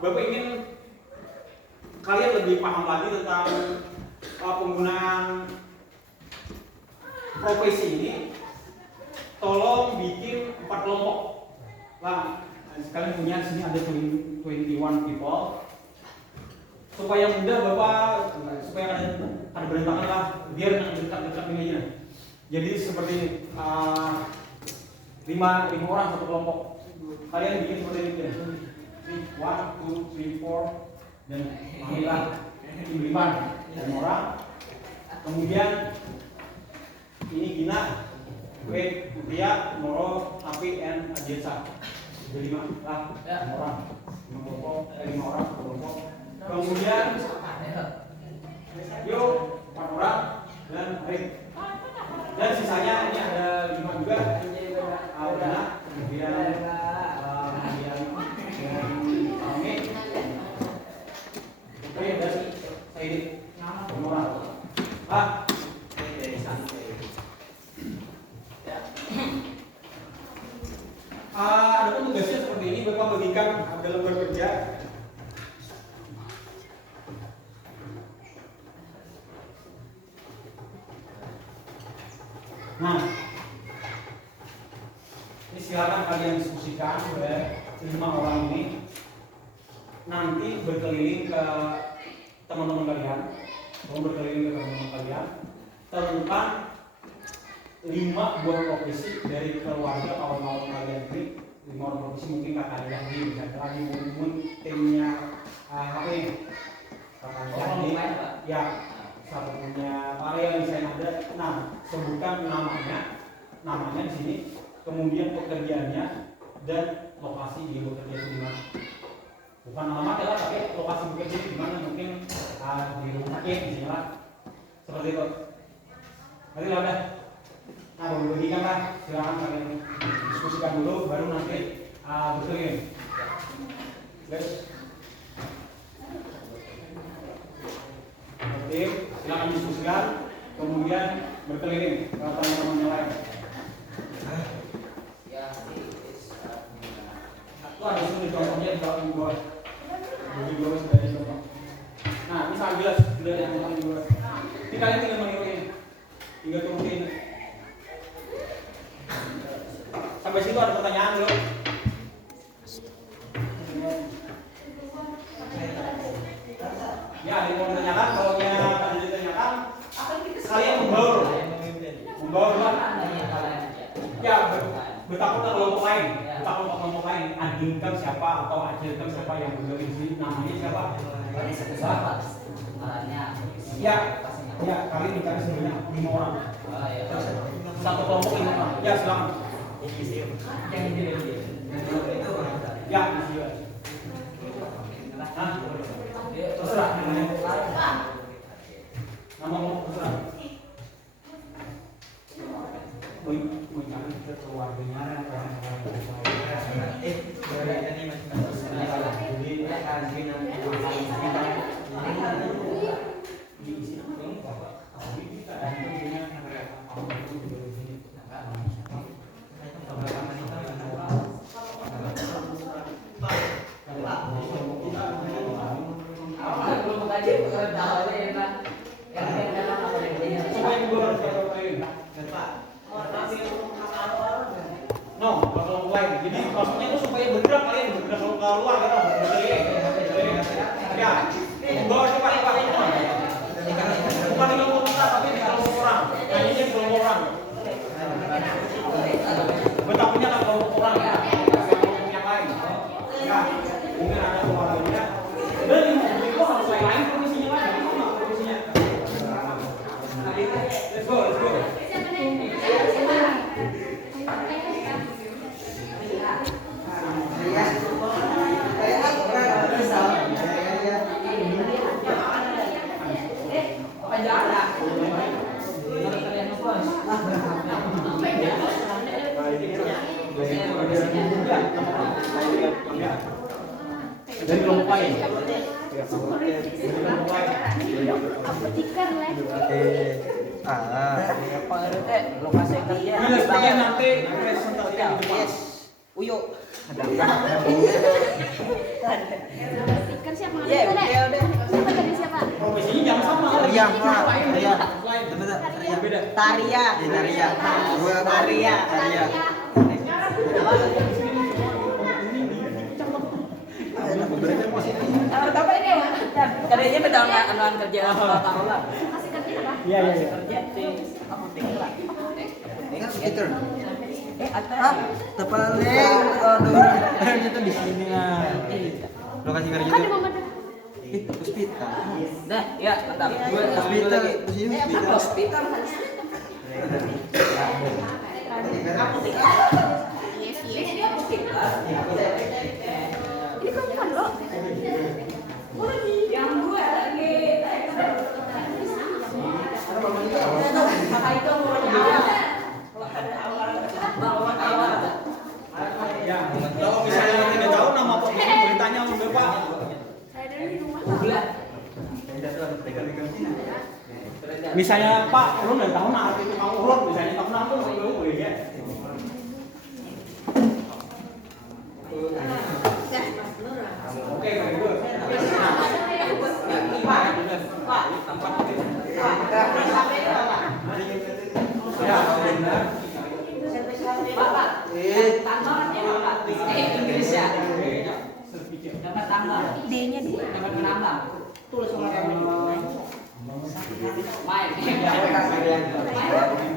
Bapak ingin kalian lebih paham lagi tentang penggunaan profesi ini. Tolong bikin 4 kelompok. Lah, sekalian punya sini ada 21 people. Supaya mudah Bapak, supaya ada berantakan lah, biar dekat-dekat ini aja. Jadi seperti 5 orang satu kelompok. Kalian bikin seperti ini ya. 1, 2, 3, 4 dan ambillah 5 orang. Kemudian ini Gina, Wait, Mutia, Noro, Api, and Ajensa. Jadi 5 lah, 5 orang. 5 kelompok, 5 orang satu kelompok. Kemudian yuk 4 orang dan Rik. Dan sisanya ini ada 5 juga. Audana, kemudian Ami. Oke, dan Saidi. Orang. Ada pun tugasnya seperti ini, Bapak bagikan dalam bekerja. Nah, ini silakan kalian diskusikan oleh 5 orang ini. Nanti berkeliling ke teman-teman kalian, tentang 5 buah profesi dari keluarga kawan-kawan kalian ini. 5 orang profesi, mungkin kakak Yahdi, misalnya lagi mungkin timnya apa ini? Kakak Yahdi, ya. Satu punya area yang saya ada. Nah, sebutkan namanya di sini, kemudian pekerjaannya dan lokasi dia bekerja di mana. Bukan alamat ya, tapi lokasi bekerja di mana, mungkin di rumah sakit di sini lah. Seperti itu. Nanti lah udah. Nah, baru bagikan lah. Silakan kalian diskusikan dulu, baru nanti betulin. Guys. Oke, silakan diskusikan, kemudian berkeliling ke teman-teman yang lain. Itu ada sini contohnya di bawah. Jadi bawah sudah ada contoh. Nah, ini sangat jelas sudah ada yang di bawah. Ini kalian tinggal mengikuti, tinggal turutin. Sampai situ ada pertanyaan dulu. Ya, ada yang mau ditanyakan. Kalau ada ditanyakan, kalian membaur lah. Ya, bertakut ke kelompok lain. Bertakut ke kelompok lain. Adinkan siapa atau ajarkan siapa yang berbagi di sini. Namanya siapa? Ya, kalian dikasih sebanyak 5 orang. Satu kelompok 5 orang. Ya, silakan. Ya, terserah namanya. Nama mau terserah. Mencari keluarganya orang Apa RT? Lokasi kerja. Bila sebagian nanti presentasi yang di depan. Yes. Uyo. Stiker siapa? Ya, udah. Siapa tadi siapa? Profesinya jangan sama. Ria, Ria. Beda. Taria. Gua Taria. Kerjanya beda nggak anuan kerja tahu lah. Masih kerja apa? Iya. Kerja di apotek lah. Ingat stiker. Hah? Tepaling dorongnya tuh di sini nah. Lokasi kerja Kan di tuh. momen Hospital. Dah, ya mantap. Gue Hospital. Di sini hospital. hospital. ini perempuan loh. Yang gue lagi. Ya, kalau misalnya tidak tahu nama profesi boleh tanya sama Bapak. Saya dari rumah. Misalnya Pak, lu nggak tahu nah arti tukang urut, misalnya tahu nama tuh lu boleh ya. Oke, very good. Ya, benar. Inggris ya. Dapat tambah. D-nya 2. Dapat menambah. Tulis sama kayak main.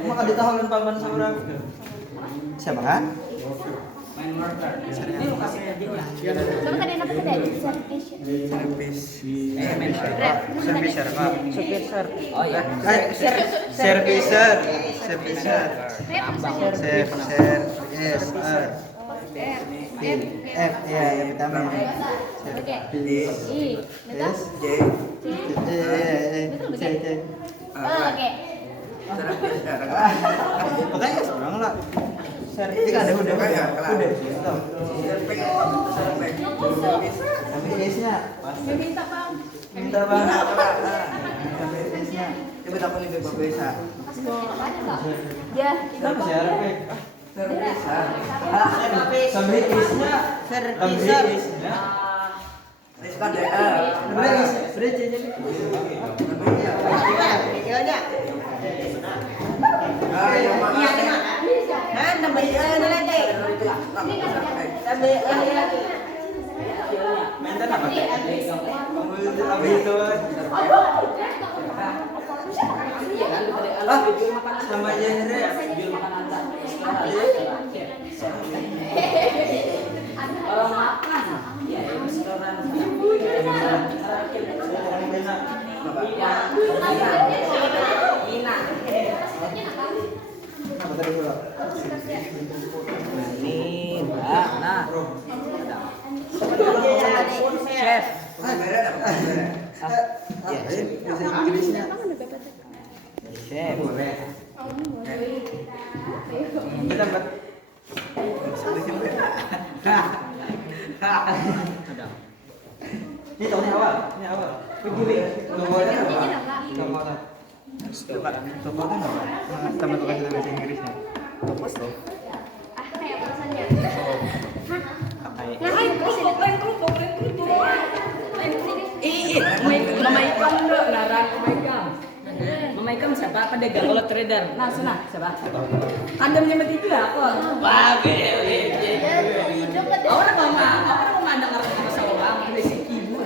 Emang ada tahunan paman sama siapa kan? Main murder. Ini lokasi kerjanya. Kamu tadi apa tadi? Certification. Servis. Grab. Serviser Pak. Supervisor. Oh iya. Serviser. Serviser. Saya Yes. F ya yang pertama. Oke. D. I. Betul? S. J. C. Oh, oke. Makanya sekarang lah. Ini kan ada udah ya. Udah. Sampai S-nya. Minta Bang. Minta Bang. Sampai S-nya. Coba tak boleh bisa. Ya. Kenapa sih RP? Serviser. Sampai S-nya. Serviser. Sama genre. Orang makan. Ya, restoran. Mina. Apa tadi dulu? Ini, Mbak. Nah. Chef. Ya, bahasa Inggrisnya. Chef. Boleh. Kita Mbak. Ini tahunnya awal. Ini awal. Begini. Nomornya apa? Nomornya. Nomornya apa? Sama tuh kasih bahasa Inggrisnya. Ah, kayak pesannya. Lain kerupuk. Memaikan dong, narang memaikan. Memaikan siapa? Pedagang kalau trader. Nah, sana siapa? Kandamnya mati juga kok. Wah, bebe. Orang mau mandang orang sama orang, beli ibu.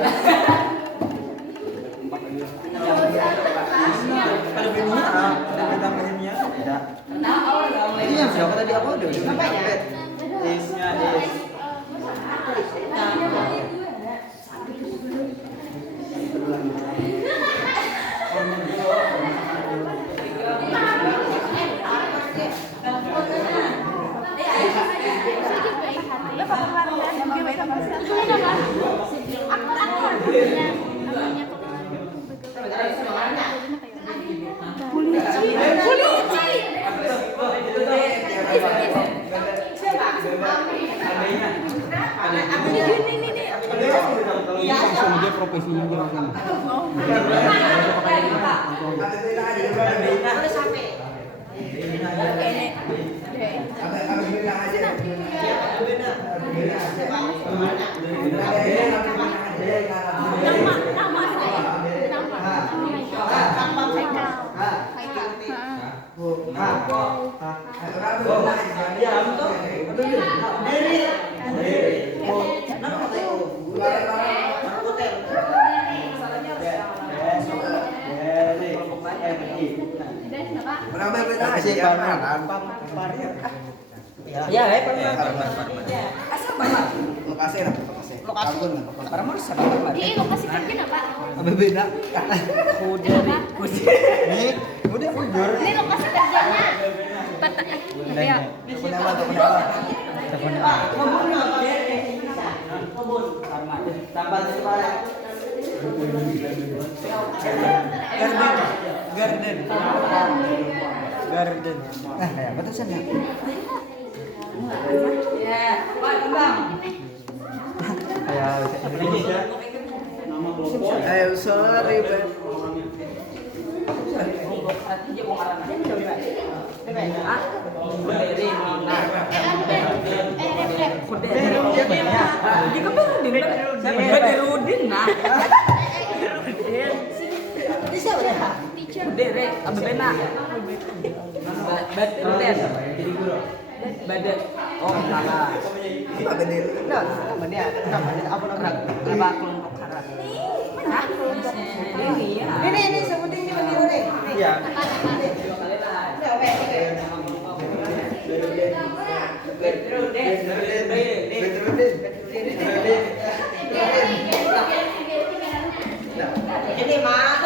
Ada minyak, ada vitaminnya. Tidak. Nah, orang enggak mulai. Ini yang siapa tadi apa udah karpet. Isnya is. Dia profesinya dia Udah sampai. Ya, asal mana? Lokasi. Para merasa Di lokasi kerja apa? beda. Udah mundur. Ini lokasi kerjanya. Ya. Garden. Ya, batasan ya. Ya, Pak Bang. Ya, Indonesia. Nama kelompok. sorry, Beb. Oh, salah. Apa beda? Nah, namanya apa namanya? Apa kelompok haram? Hah? Ini ya. Ini sebutin di bendera nih. Iya. Ini mah.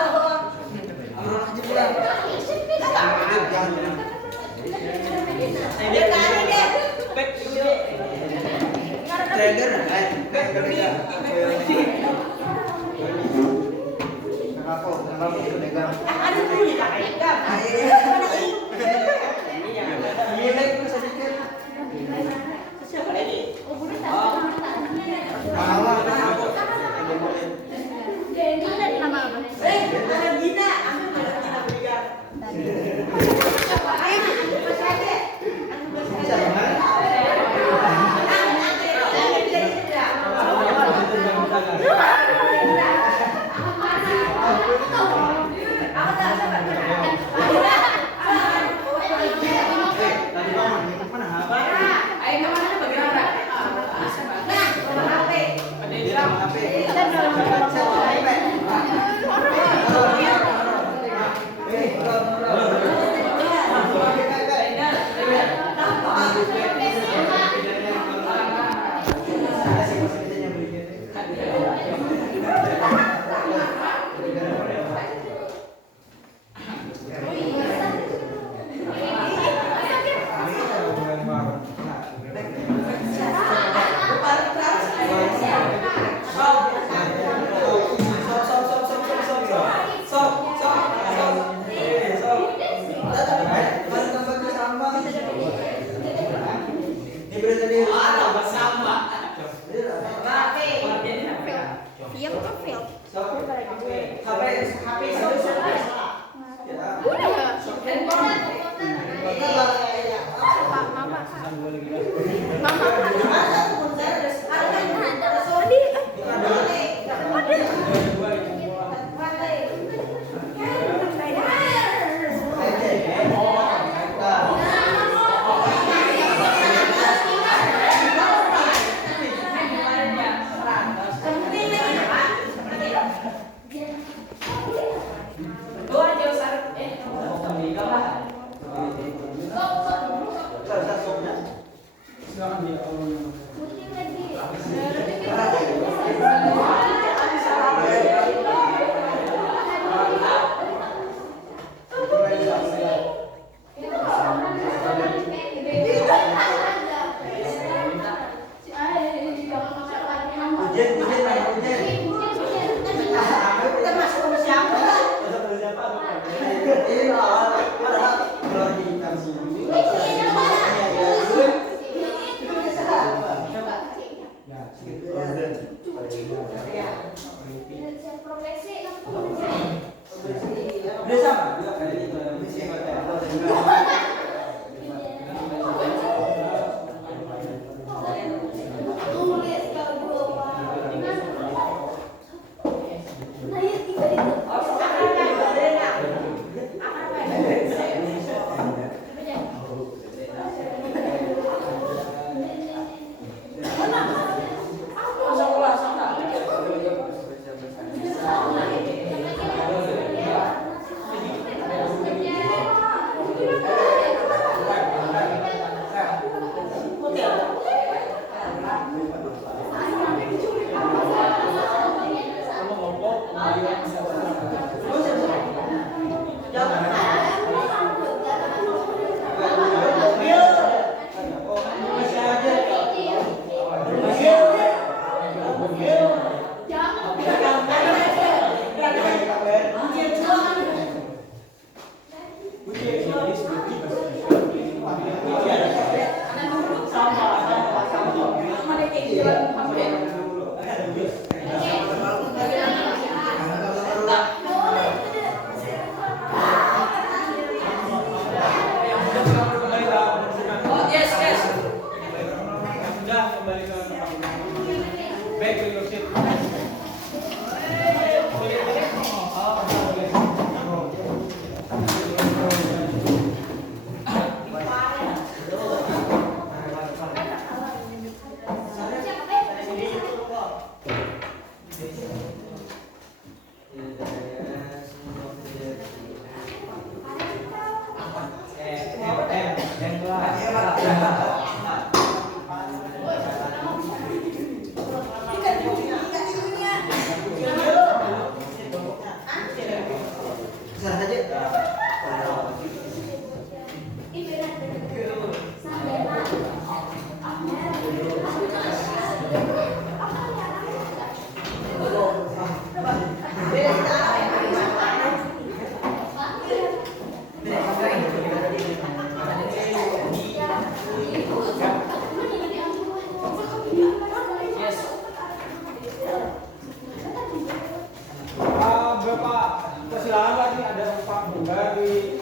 Bapak persilakan Pak, ini ada 4 dari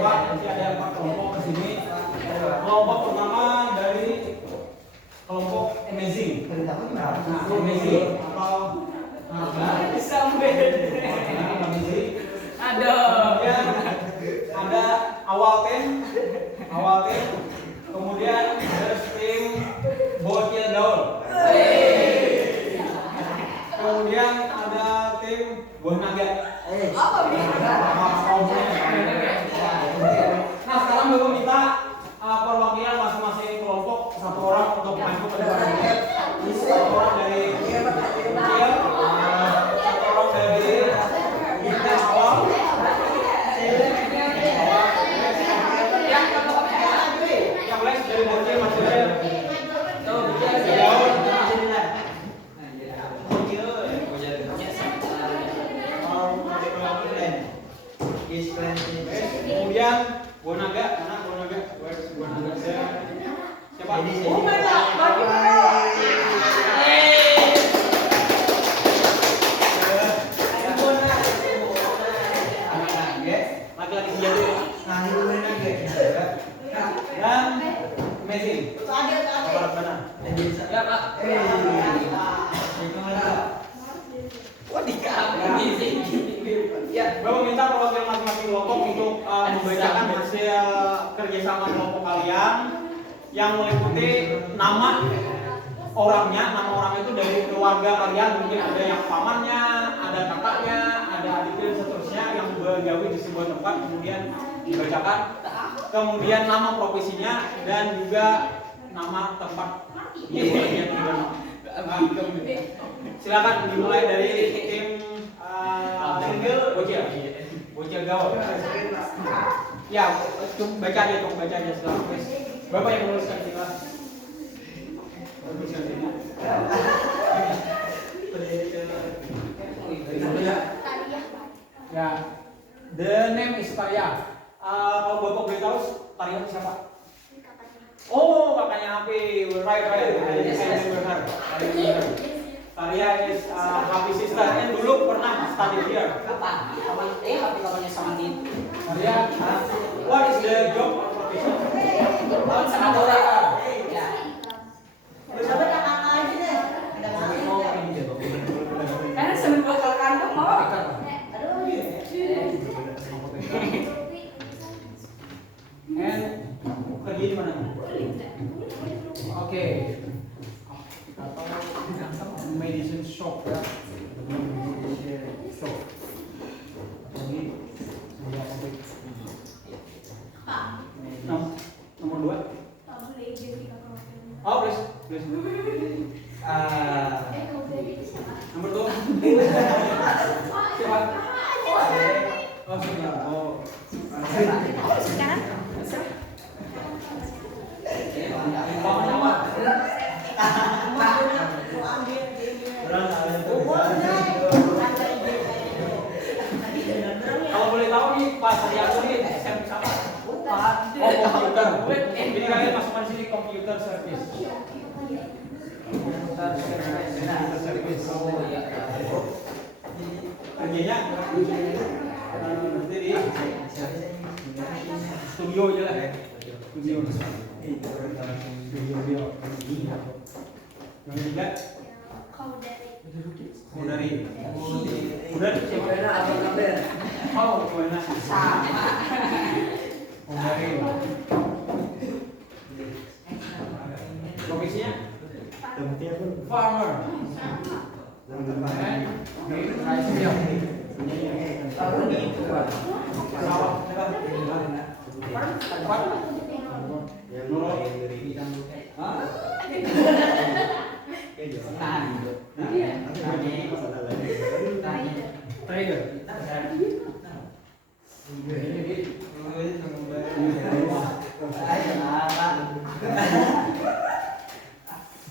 Pak, nanti ada 4 kelompok di sini. Kelompok pertama dari kelompok Amazing. Nah, Amazing atau Amazing. Aduh. Kemudian ada awal tim. Kemudian ada tim bocil daun. Kemudian ada tim buah naga. Nah, sekarang Bapak minta perwakilan masing-masing kelompok, 1 orang untuk maju ke depan. 1 orang dari kecil, 1 orang dari tim awal. Yang lain dari bocil masih ada. Kemudian buah naga, mana buah naga? Buah naga siapa? Laki-laki sejati. Dan Amazing. Orang mana? Ya, Pak. Ya, Bapak minta perwakilan masing-masing kelompok untuk membacakan hasil kerjasama kelompok kalian yang meliputi nama orangnya. Nama orang itu dari keluarga kalian, mungkin ada yang pamannya, ada kakaknya, ada adiknya, dan seterusnya yang bergawe di sebuah tempat, kemudian dibacakan. Kemudian nama profesinya dan juga nama tempat yang tinggal. Silakan dimulai dari tim bocil gaul. Ya, baca aja setelah Bapak yang menuliskan silakan. Ya, the name is Taria. Kalau Bapak boleh tahu Taria siapa? Oh, kakaknya Api. Right. Taria is Happy sister. And dulu pernah study here. Kapan sama ini? Taria, what is the job or profession? Sama Dora. Ya. Karena sebelum bakal kandung mau. And kerja di mana? Oke. Atau medicine shop ya. Medicine shop. Ini sebuah pabrik. Nomor 2. Oh, please. Nomor 2. Siapa? Oh, sudah. Oh. Sekarang? Kalau boleh tahu nih Pak Saryanto ini SMP apa? Oh, komputer. Jadi kalian masuk di sini computer service. Kerjanya nanti di studio aja lah ya. Studio. Yang ketiga Oh dari oh gimana? Oh dari profesinya farmer.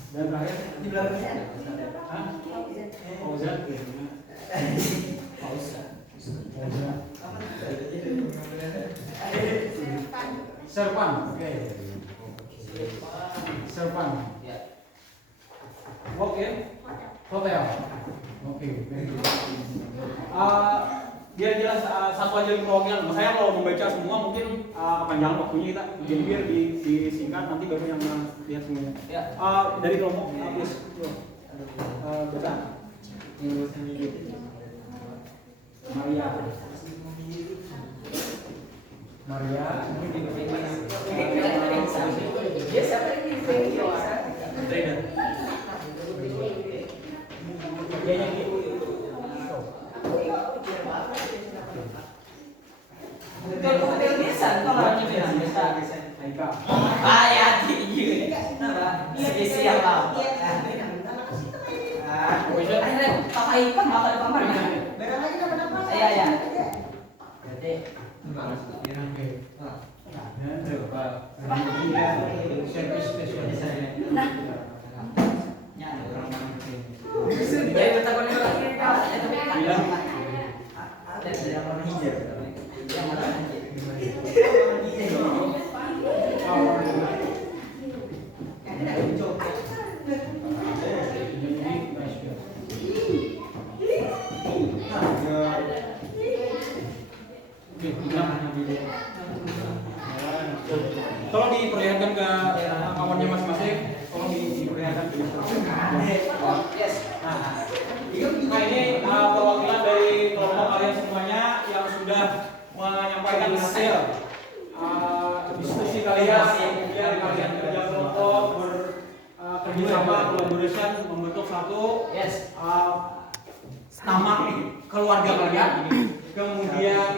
Dan terakhir di belakangnya. Hah? Fauzan. Serpan. Oke. Serpan. Oke. Hotel. Oke. Biar jelas satu aja perwakilan. Saya kalau membaca semua mungkin kepanjangan waktunya kita. Jadi biar disingkat nanti bapak yang lihat semuanya. Dari kelompok please. Baca. Maria. Dia siapa ini? Trader. Kerjanya gitu. Kalau hotel bisa, kalau bisa. Aika. Ya tinggi. Spesial lah. Akhirnya pakai ikan makan paman. Ya. Jadi. Service station. Jadi bertakon lagi Tolong diperlihatkan ke kawannya masing-masing. Tolong diperlihatkan ke Nah ini perwakilan dari kelompok kalian semuanya yang sudah menyampaikan hasil diskusi kalian, kemudian kalian kerja kelompok bekerja sama collaboration membentuk satu nama keluarga kalian, kemudian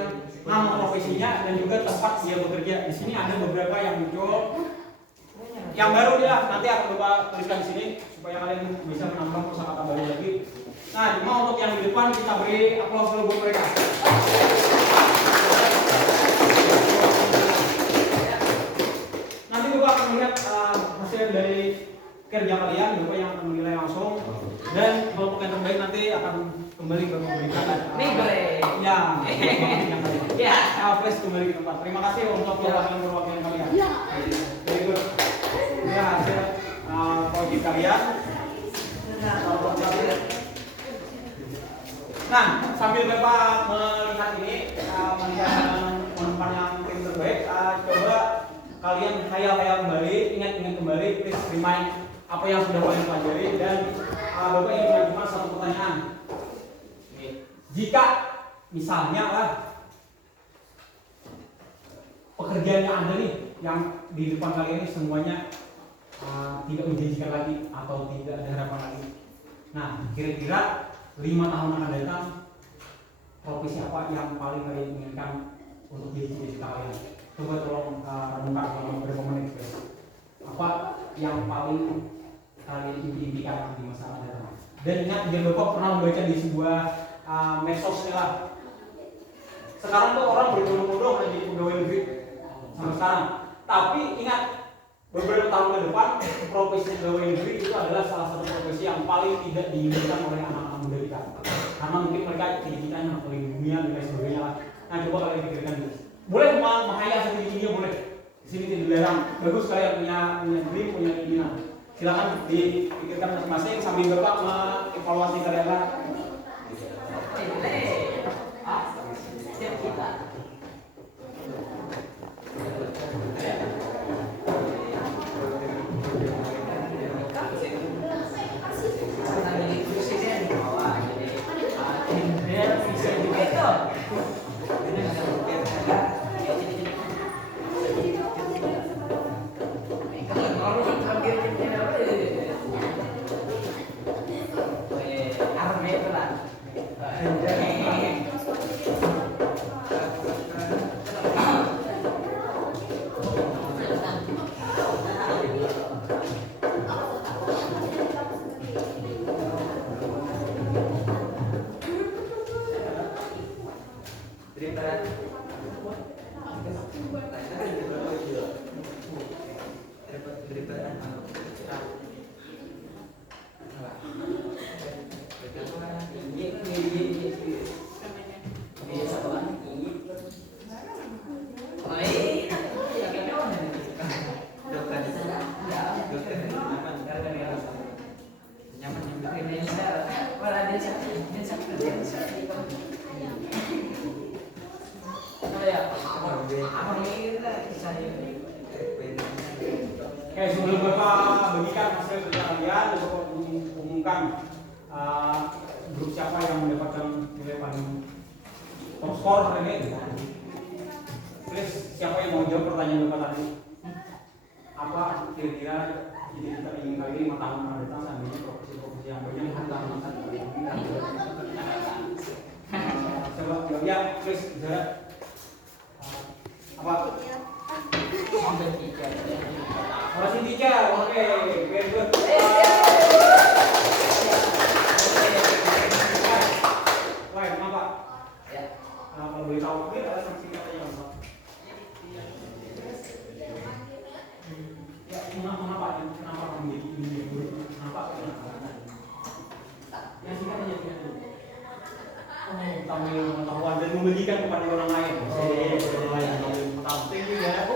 nama profesinya dan juga tempat dia bekerja. Di sini ada beberapa yang muncul. Yang baru dia nanti akan Bapak tuliskan di sini supaya kalian bisa menambah kosakata baru lagi. Nah, cuma untuk yang di depan kita beri aplaus dulu buat mereka. Nanti Bapak akan melihat hasil dari kerja kalian, Bapak yang akan menilai langsung. Dan kelompok yang terbaik nanti akan kembali ke memberikan please kembali ke tempat. Terima kasih untuk perwakilan kalian. Very good. Ini hasil project kalian. Nah, sambil Bapak melihat ini, melihat penumpang yang tim terbaik, coba kalian khayal-khayal kembali, ingat-ingat kembali, please remind apa yang sudah kalian pelajari dan Bapak ingin mengajukan satu pertanyaan. Jika misalnya pekerjaan yang Anda nih, yang di depan kalian ini semuanya tidak menjanjikan lagi atau tidak ada harapan lagi. Nah, kira-kira 5 tahun akan datang, profesi apa yang paling kalian inginkan untuk jadi cita-cita kalian? Coba tolong renungkan selama beberapa menit. Apa yang paling kalian impikan di masa akan datang? Dan ingat, jangan lupa pernah membaca di sebuah medsos lah. Sekarang tuh orang berbondong-bondong menjadi pegawai negeri sampai sekarang. Tapi ingat, beberapa tahun ke depan profesi pegawai negeri itu adalah salah satu profesi yang paling tidak diinginkan oleh anak-anak muda kita. Karena mungkin mereka cita-citanya keliling dunia dan lain sebagainya lah. Nah, coba kalian pikirkan dulu. Boleh menghayal sendiri-sendiri boleh. Di sini tidak dilarang. Bagus kalian punya dream, punya keinginan. Silakan dipikirkan masing-masing sambil Bapak mengevaluasi kalian lah. Oke, sebelum Bapak bagikan hasil kerja kalian, Bapak umumkan grup siapa yang mendapatkan nilai paling top skor hari ini. Please, siapa yang mau jawab pertanyaan Bapak tadi? Apa kira-kira kita ingin kali ini 5 tahun akan datang seandainya profesi-profesi yang banyak hantar-hantar coba jawab ya, please, Zara. Apa? Mesin teacher, oke, very good. Baik, kenapa? Kalau boleh tahu, mungkin ada sanksi katanya apa? Ya, kenapa kamu jadi ini dulu? Kenapa? Yang singkatnya dulu. Tampil pengetahuan dan membagikan kepada orang lain. Orang lain tahu. Thank you ya.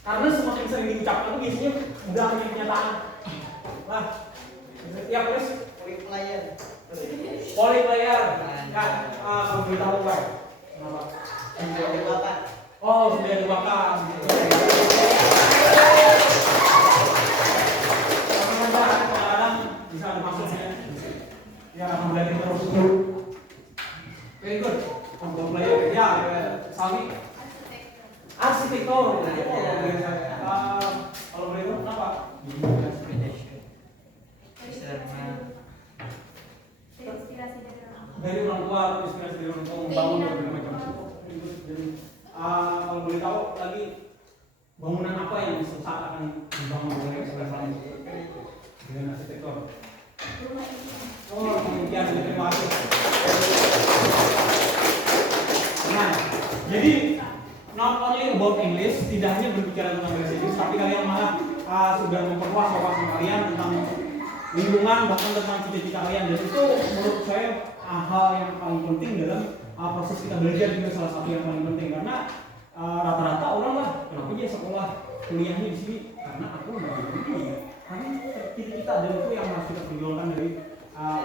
Karena semakin sering diucapkan itu biasanya udah menjadi kenyataan. Lah, ya please. Poly player. Ya, kamu beritahu Pak. Kenapa? Sudah dibakat. Oh, sudah dibakat. Kadang-kadang bisa ada maksudnya. Ya, kembali terus. Very good. Poly player. Ya, Salmi. Arsitektur. Kalau boleh tahu kenapa? Dari orang tua, inspirasi dari orang tua membangun berbagai macam. Jadi, kalau boleh tahu lagi bangunan apa yang saat akan dibangun oleh sekarang dengan arsitektur? Oh, kemudian terima kasih. Nah, jadi not only about English, tidak hanya berbicara tentang bahasa Inggris, tapi kalian malah sudah memperluas wawasan kalian tentang lingkungan, bahkan tentang cita-cita kalian. Dan itu menurut saya hal yang paling penting dalam proses kita belajar, juga salah satu yang paling penting. Karena rata-rata orang lah, kenapa dia sekolah kuliahnya di sini? Karena aku nggak begini. Karena cita-cita dan itu yang harus kita perjuangkan dari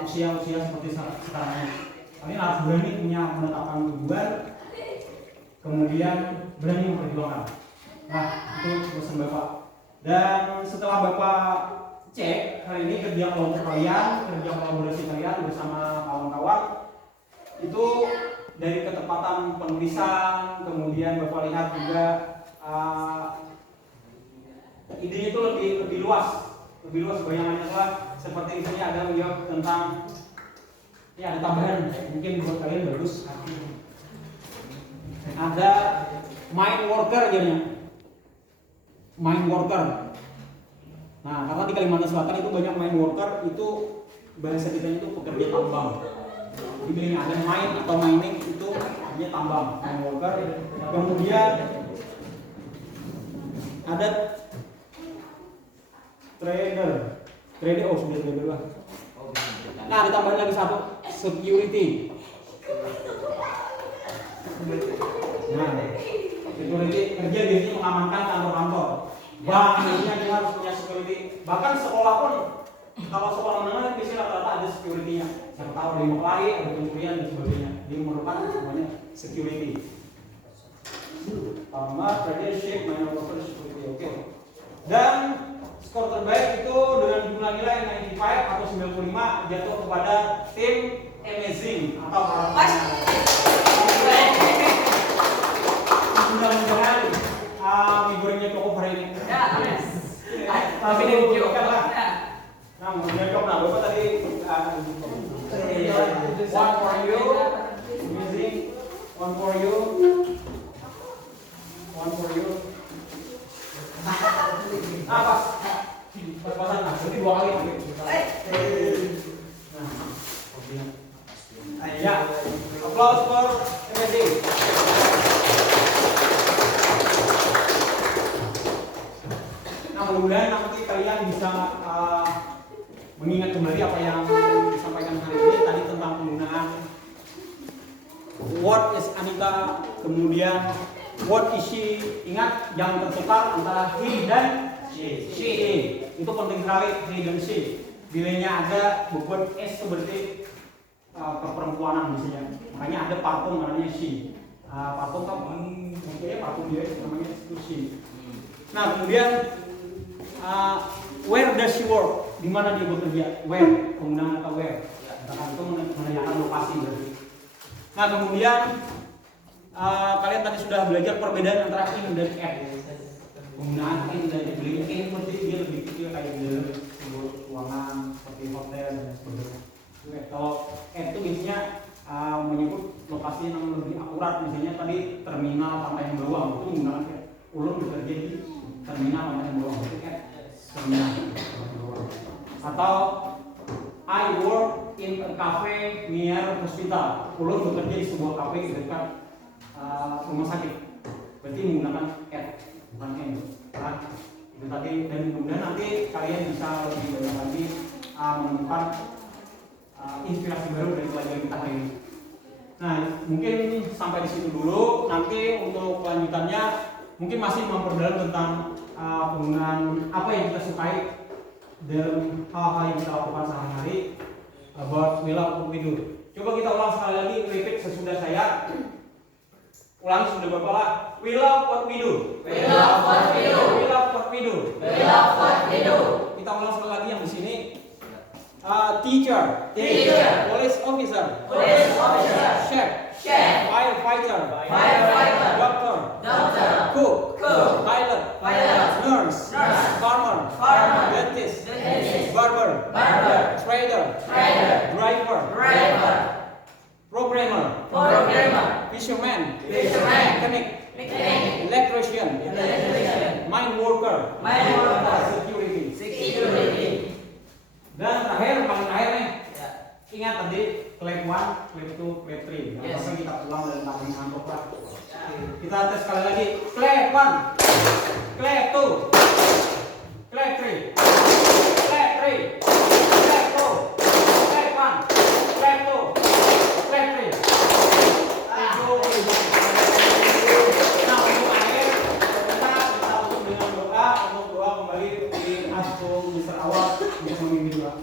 usia-usia seperti sekarang ini. Kalian harus berani punya menetapkan tujuan, kemudian berani memperjuangkan. Nah, itu pesan Bapak. Dan setelah Bapak cek hari ini kerja kelompok kalian, kerja kolaborasi kalian bersama kawan-kawan, itu dari ketepatan penulisan, kemudian Bapak lihat juga idenya itu lebih luas bayangannya lah. Seperti di sini ada menjawab tentang, ya ada tambahan mungkin buat kalian bagus. Ada mine worker jadinya. Mine worker. Nah, karena di Kalimantan Selatan itu banyak mine worker, itu bahasa kita itu pekerja tambang. Jadi ada mine atau mining itu artinya tambang, mine worker. Kemudian ada trader. Oh sudah trader lah. Nah, ditambahin lagi satu, security. Nah, security kerja biasanya mengamankan kantor-kantor. Bank biasanya dia harus punya security. Bahkan sekolah pun, kalau sekolah menengah biasanya rata-rata ada security-nya. Siapa tahu ada mempelai, ada pencurian dan sebagainya. Dia memerlukan semuanya security. Sama tradership, minor worker security. Oke. Dan skor terbaik itu dengan jumlah nilai 95 atau 95 jatuh kepada tim Amazing atau mudah-mudahan mingguannya cukup hari ini. Ya, yes. Tapi dia bukan lah. Nah, kemudian nah Bapak tadi one for you, Amazing, one for you, one for you. Pas. Pas-pasan. Nah, jadi 2 kali. Nah, ya. Applause for Amazing. Nah, mudah-mudahan nanti kalian bisa mengingat kembali apa yang disampaikan hari ini tadi tentang penggunaan what is Anita, kemudian what is she. Ingat jangan tertukar antara he dan she. Itu penting sekali, he dan she. Bilanya ada bukan s itu berarti keperempuanan biasanya. Makanya ada parfum namanya she. patung kan mungkin patung dia namanya kursi. Nah kemudian where does she work? Di mana dia bekerja? Where, penggunaan kata where. Tergantung menanyakan lokasi berarti. Nah kemudian kalian tadi sudah belajar perbedaan antara in dan at. Penggunaan in dan at. In berarti dia lebih kecil kayak di sebuah ruangan seperti hotel dan sebagainya. Kalau at itu biasanya menyebut lokasi yang lebih akurat, misalnya tadi terminal Pantai Bawang itu menggunakan at. Ulun bekerja di terminal Pantai Bawang itu at terminal. Atau I work in a cafe near hospital. Ulun bekerja di sebuah kafe di dekat rumah sakit. Berarti menggunakan at bukan n. Nah, itu tadi, dan kemudian nanti kalian bisa lebih banyak lagi menemukan inspirasi baru dari pelajaran kita hari ini. Nah, mungkin sampai di situ dulu. Nanti untuk kelanjutannya mungkin masih memperdalam tentang penggunaan apa yang kita sukai dan hal-hal yang kita lakukan sehari-hari about we love what we do. Coba kita ulang sekali lagi, repeat sesudah saya. Ulangi sudah berapa lah? We love what we do. We love what we do. We love what we do. We love what we do. Kita ulang sekali lagi yang di sini. Teacher. Teacher. Police officer. Police officer. Chef. Chef. Firefighter. Firefighter. Doctor. Doctor. Cook. Cook. Pilot. Pilot. Nurse. Nurse. Farmer. Farmer. Dentist. Dentist. Barber. Barber. Trader. Trader. Driver. Driver. Programmer. Programmer. Fisherman. Fisherman. Mechanic. Mechanic. Electrician. Electrician. Mine worker. Mine worker. Security. Security. Dan terakhir, paling terakhir nih, ingat tadi clap 1, clap 2, clap 3. Yes. Apa kita pulang dan paling ngantuk lah. Kita tes sekali lagi. Clap 1, clap 2, clap 3, clap 3, clap 2, clap 1, clap 2, clap 3. Nah, untuk akhir kita tutup dengan doa. Untuk doa kembali di Astung Mr. Awal untuk memimpin doa.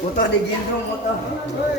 Motor di gendrong motor. Woi.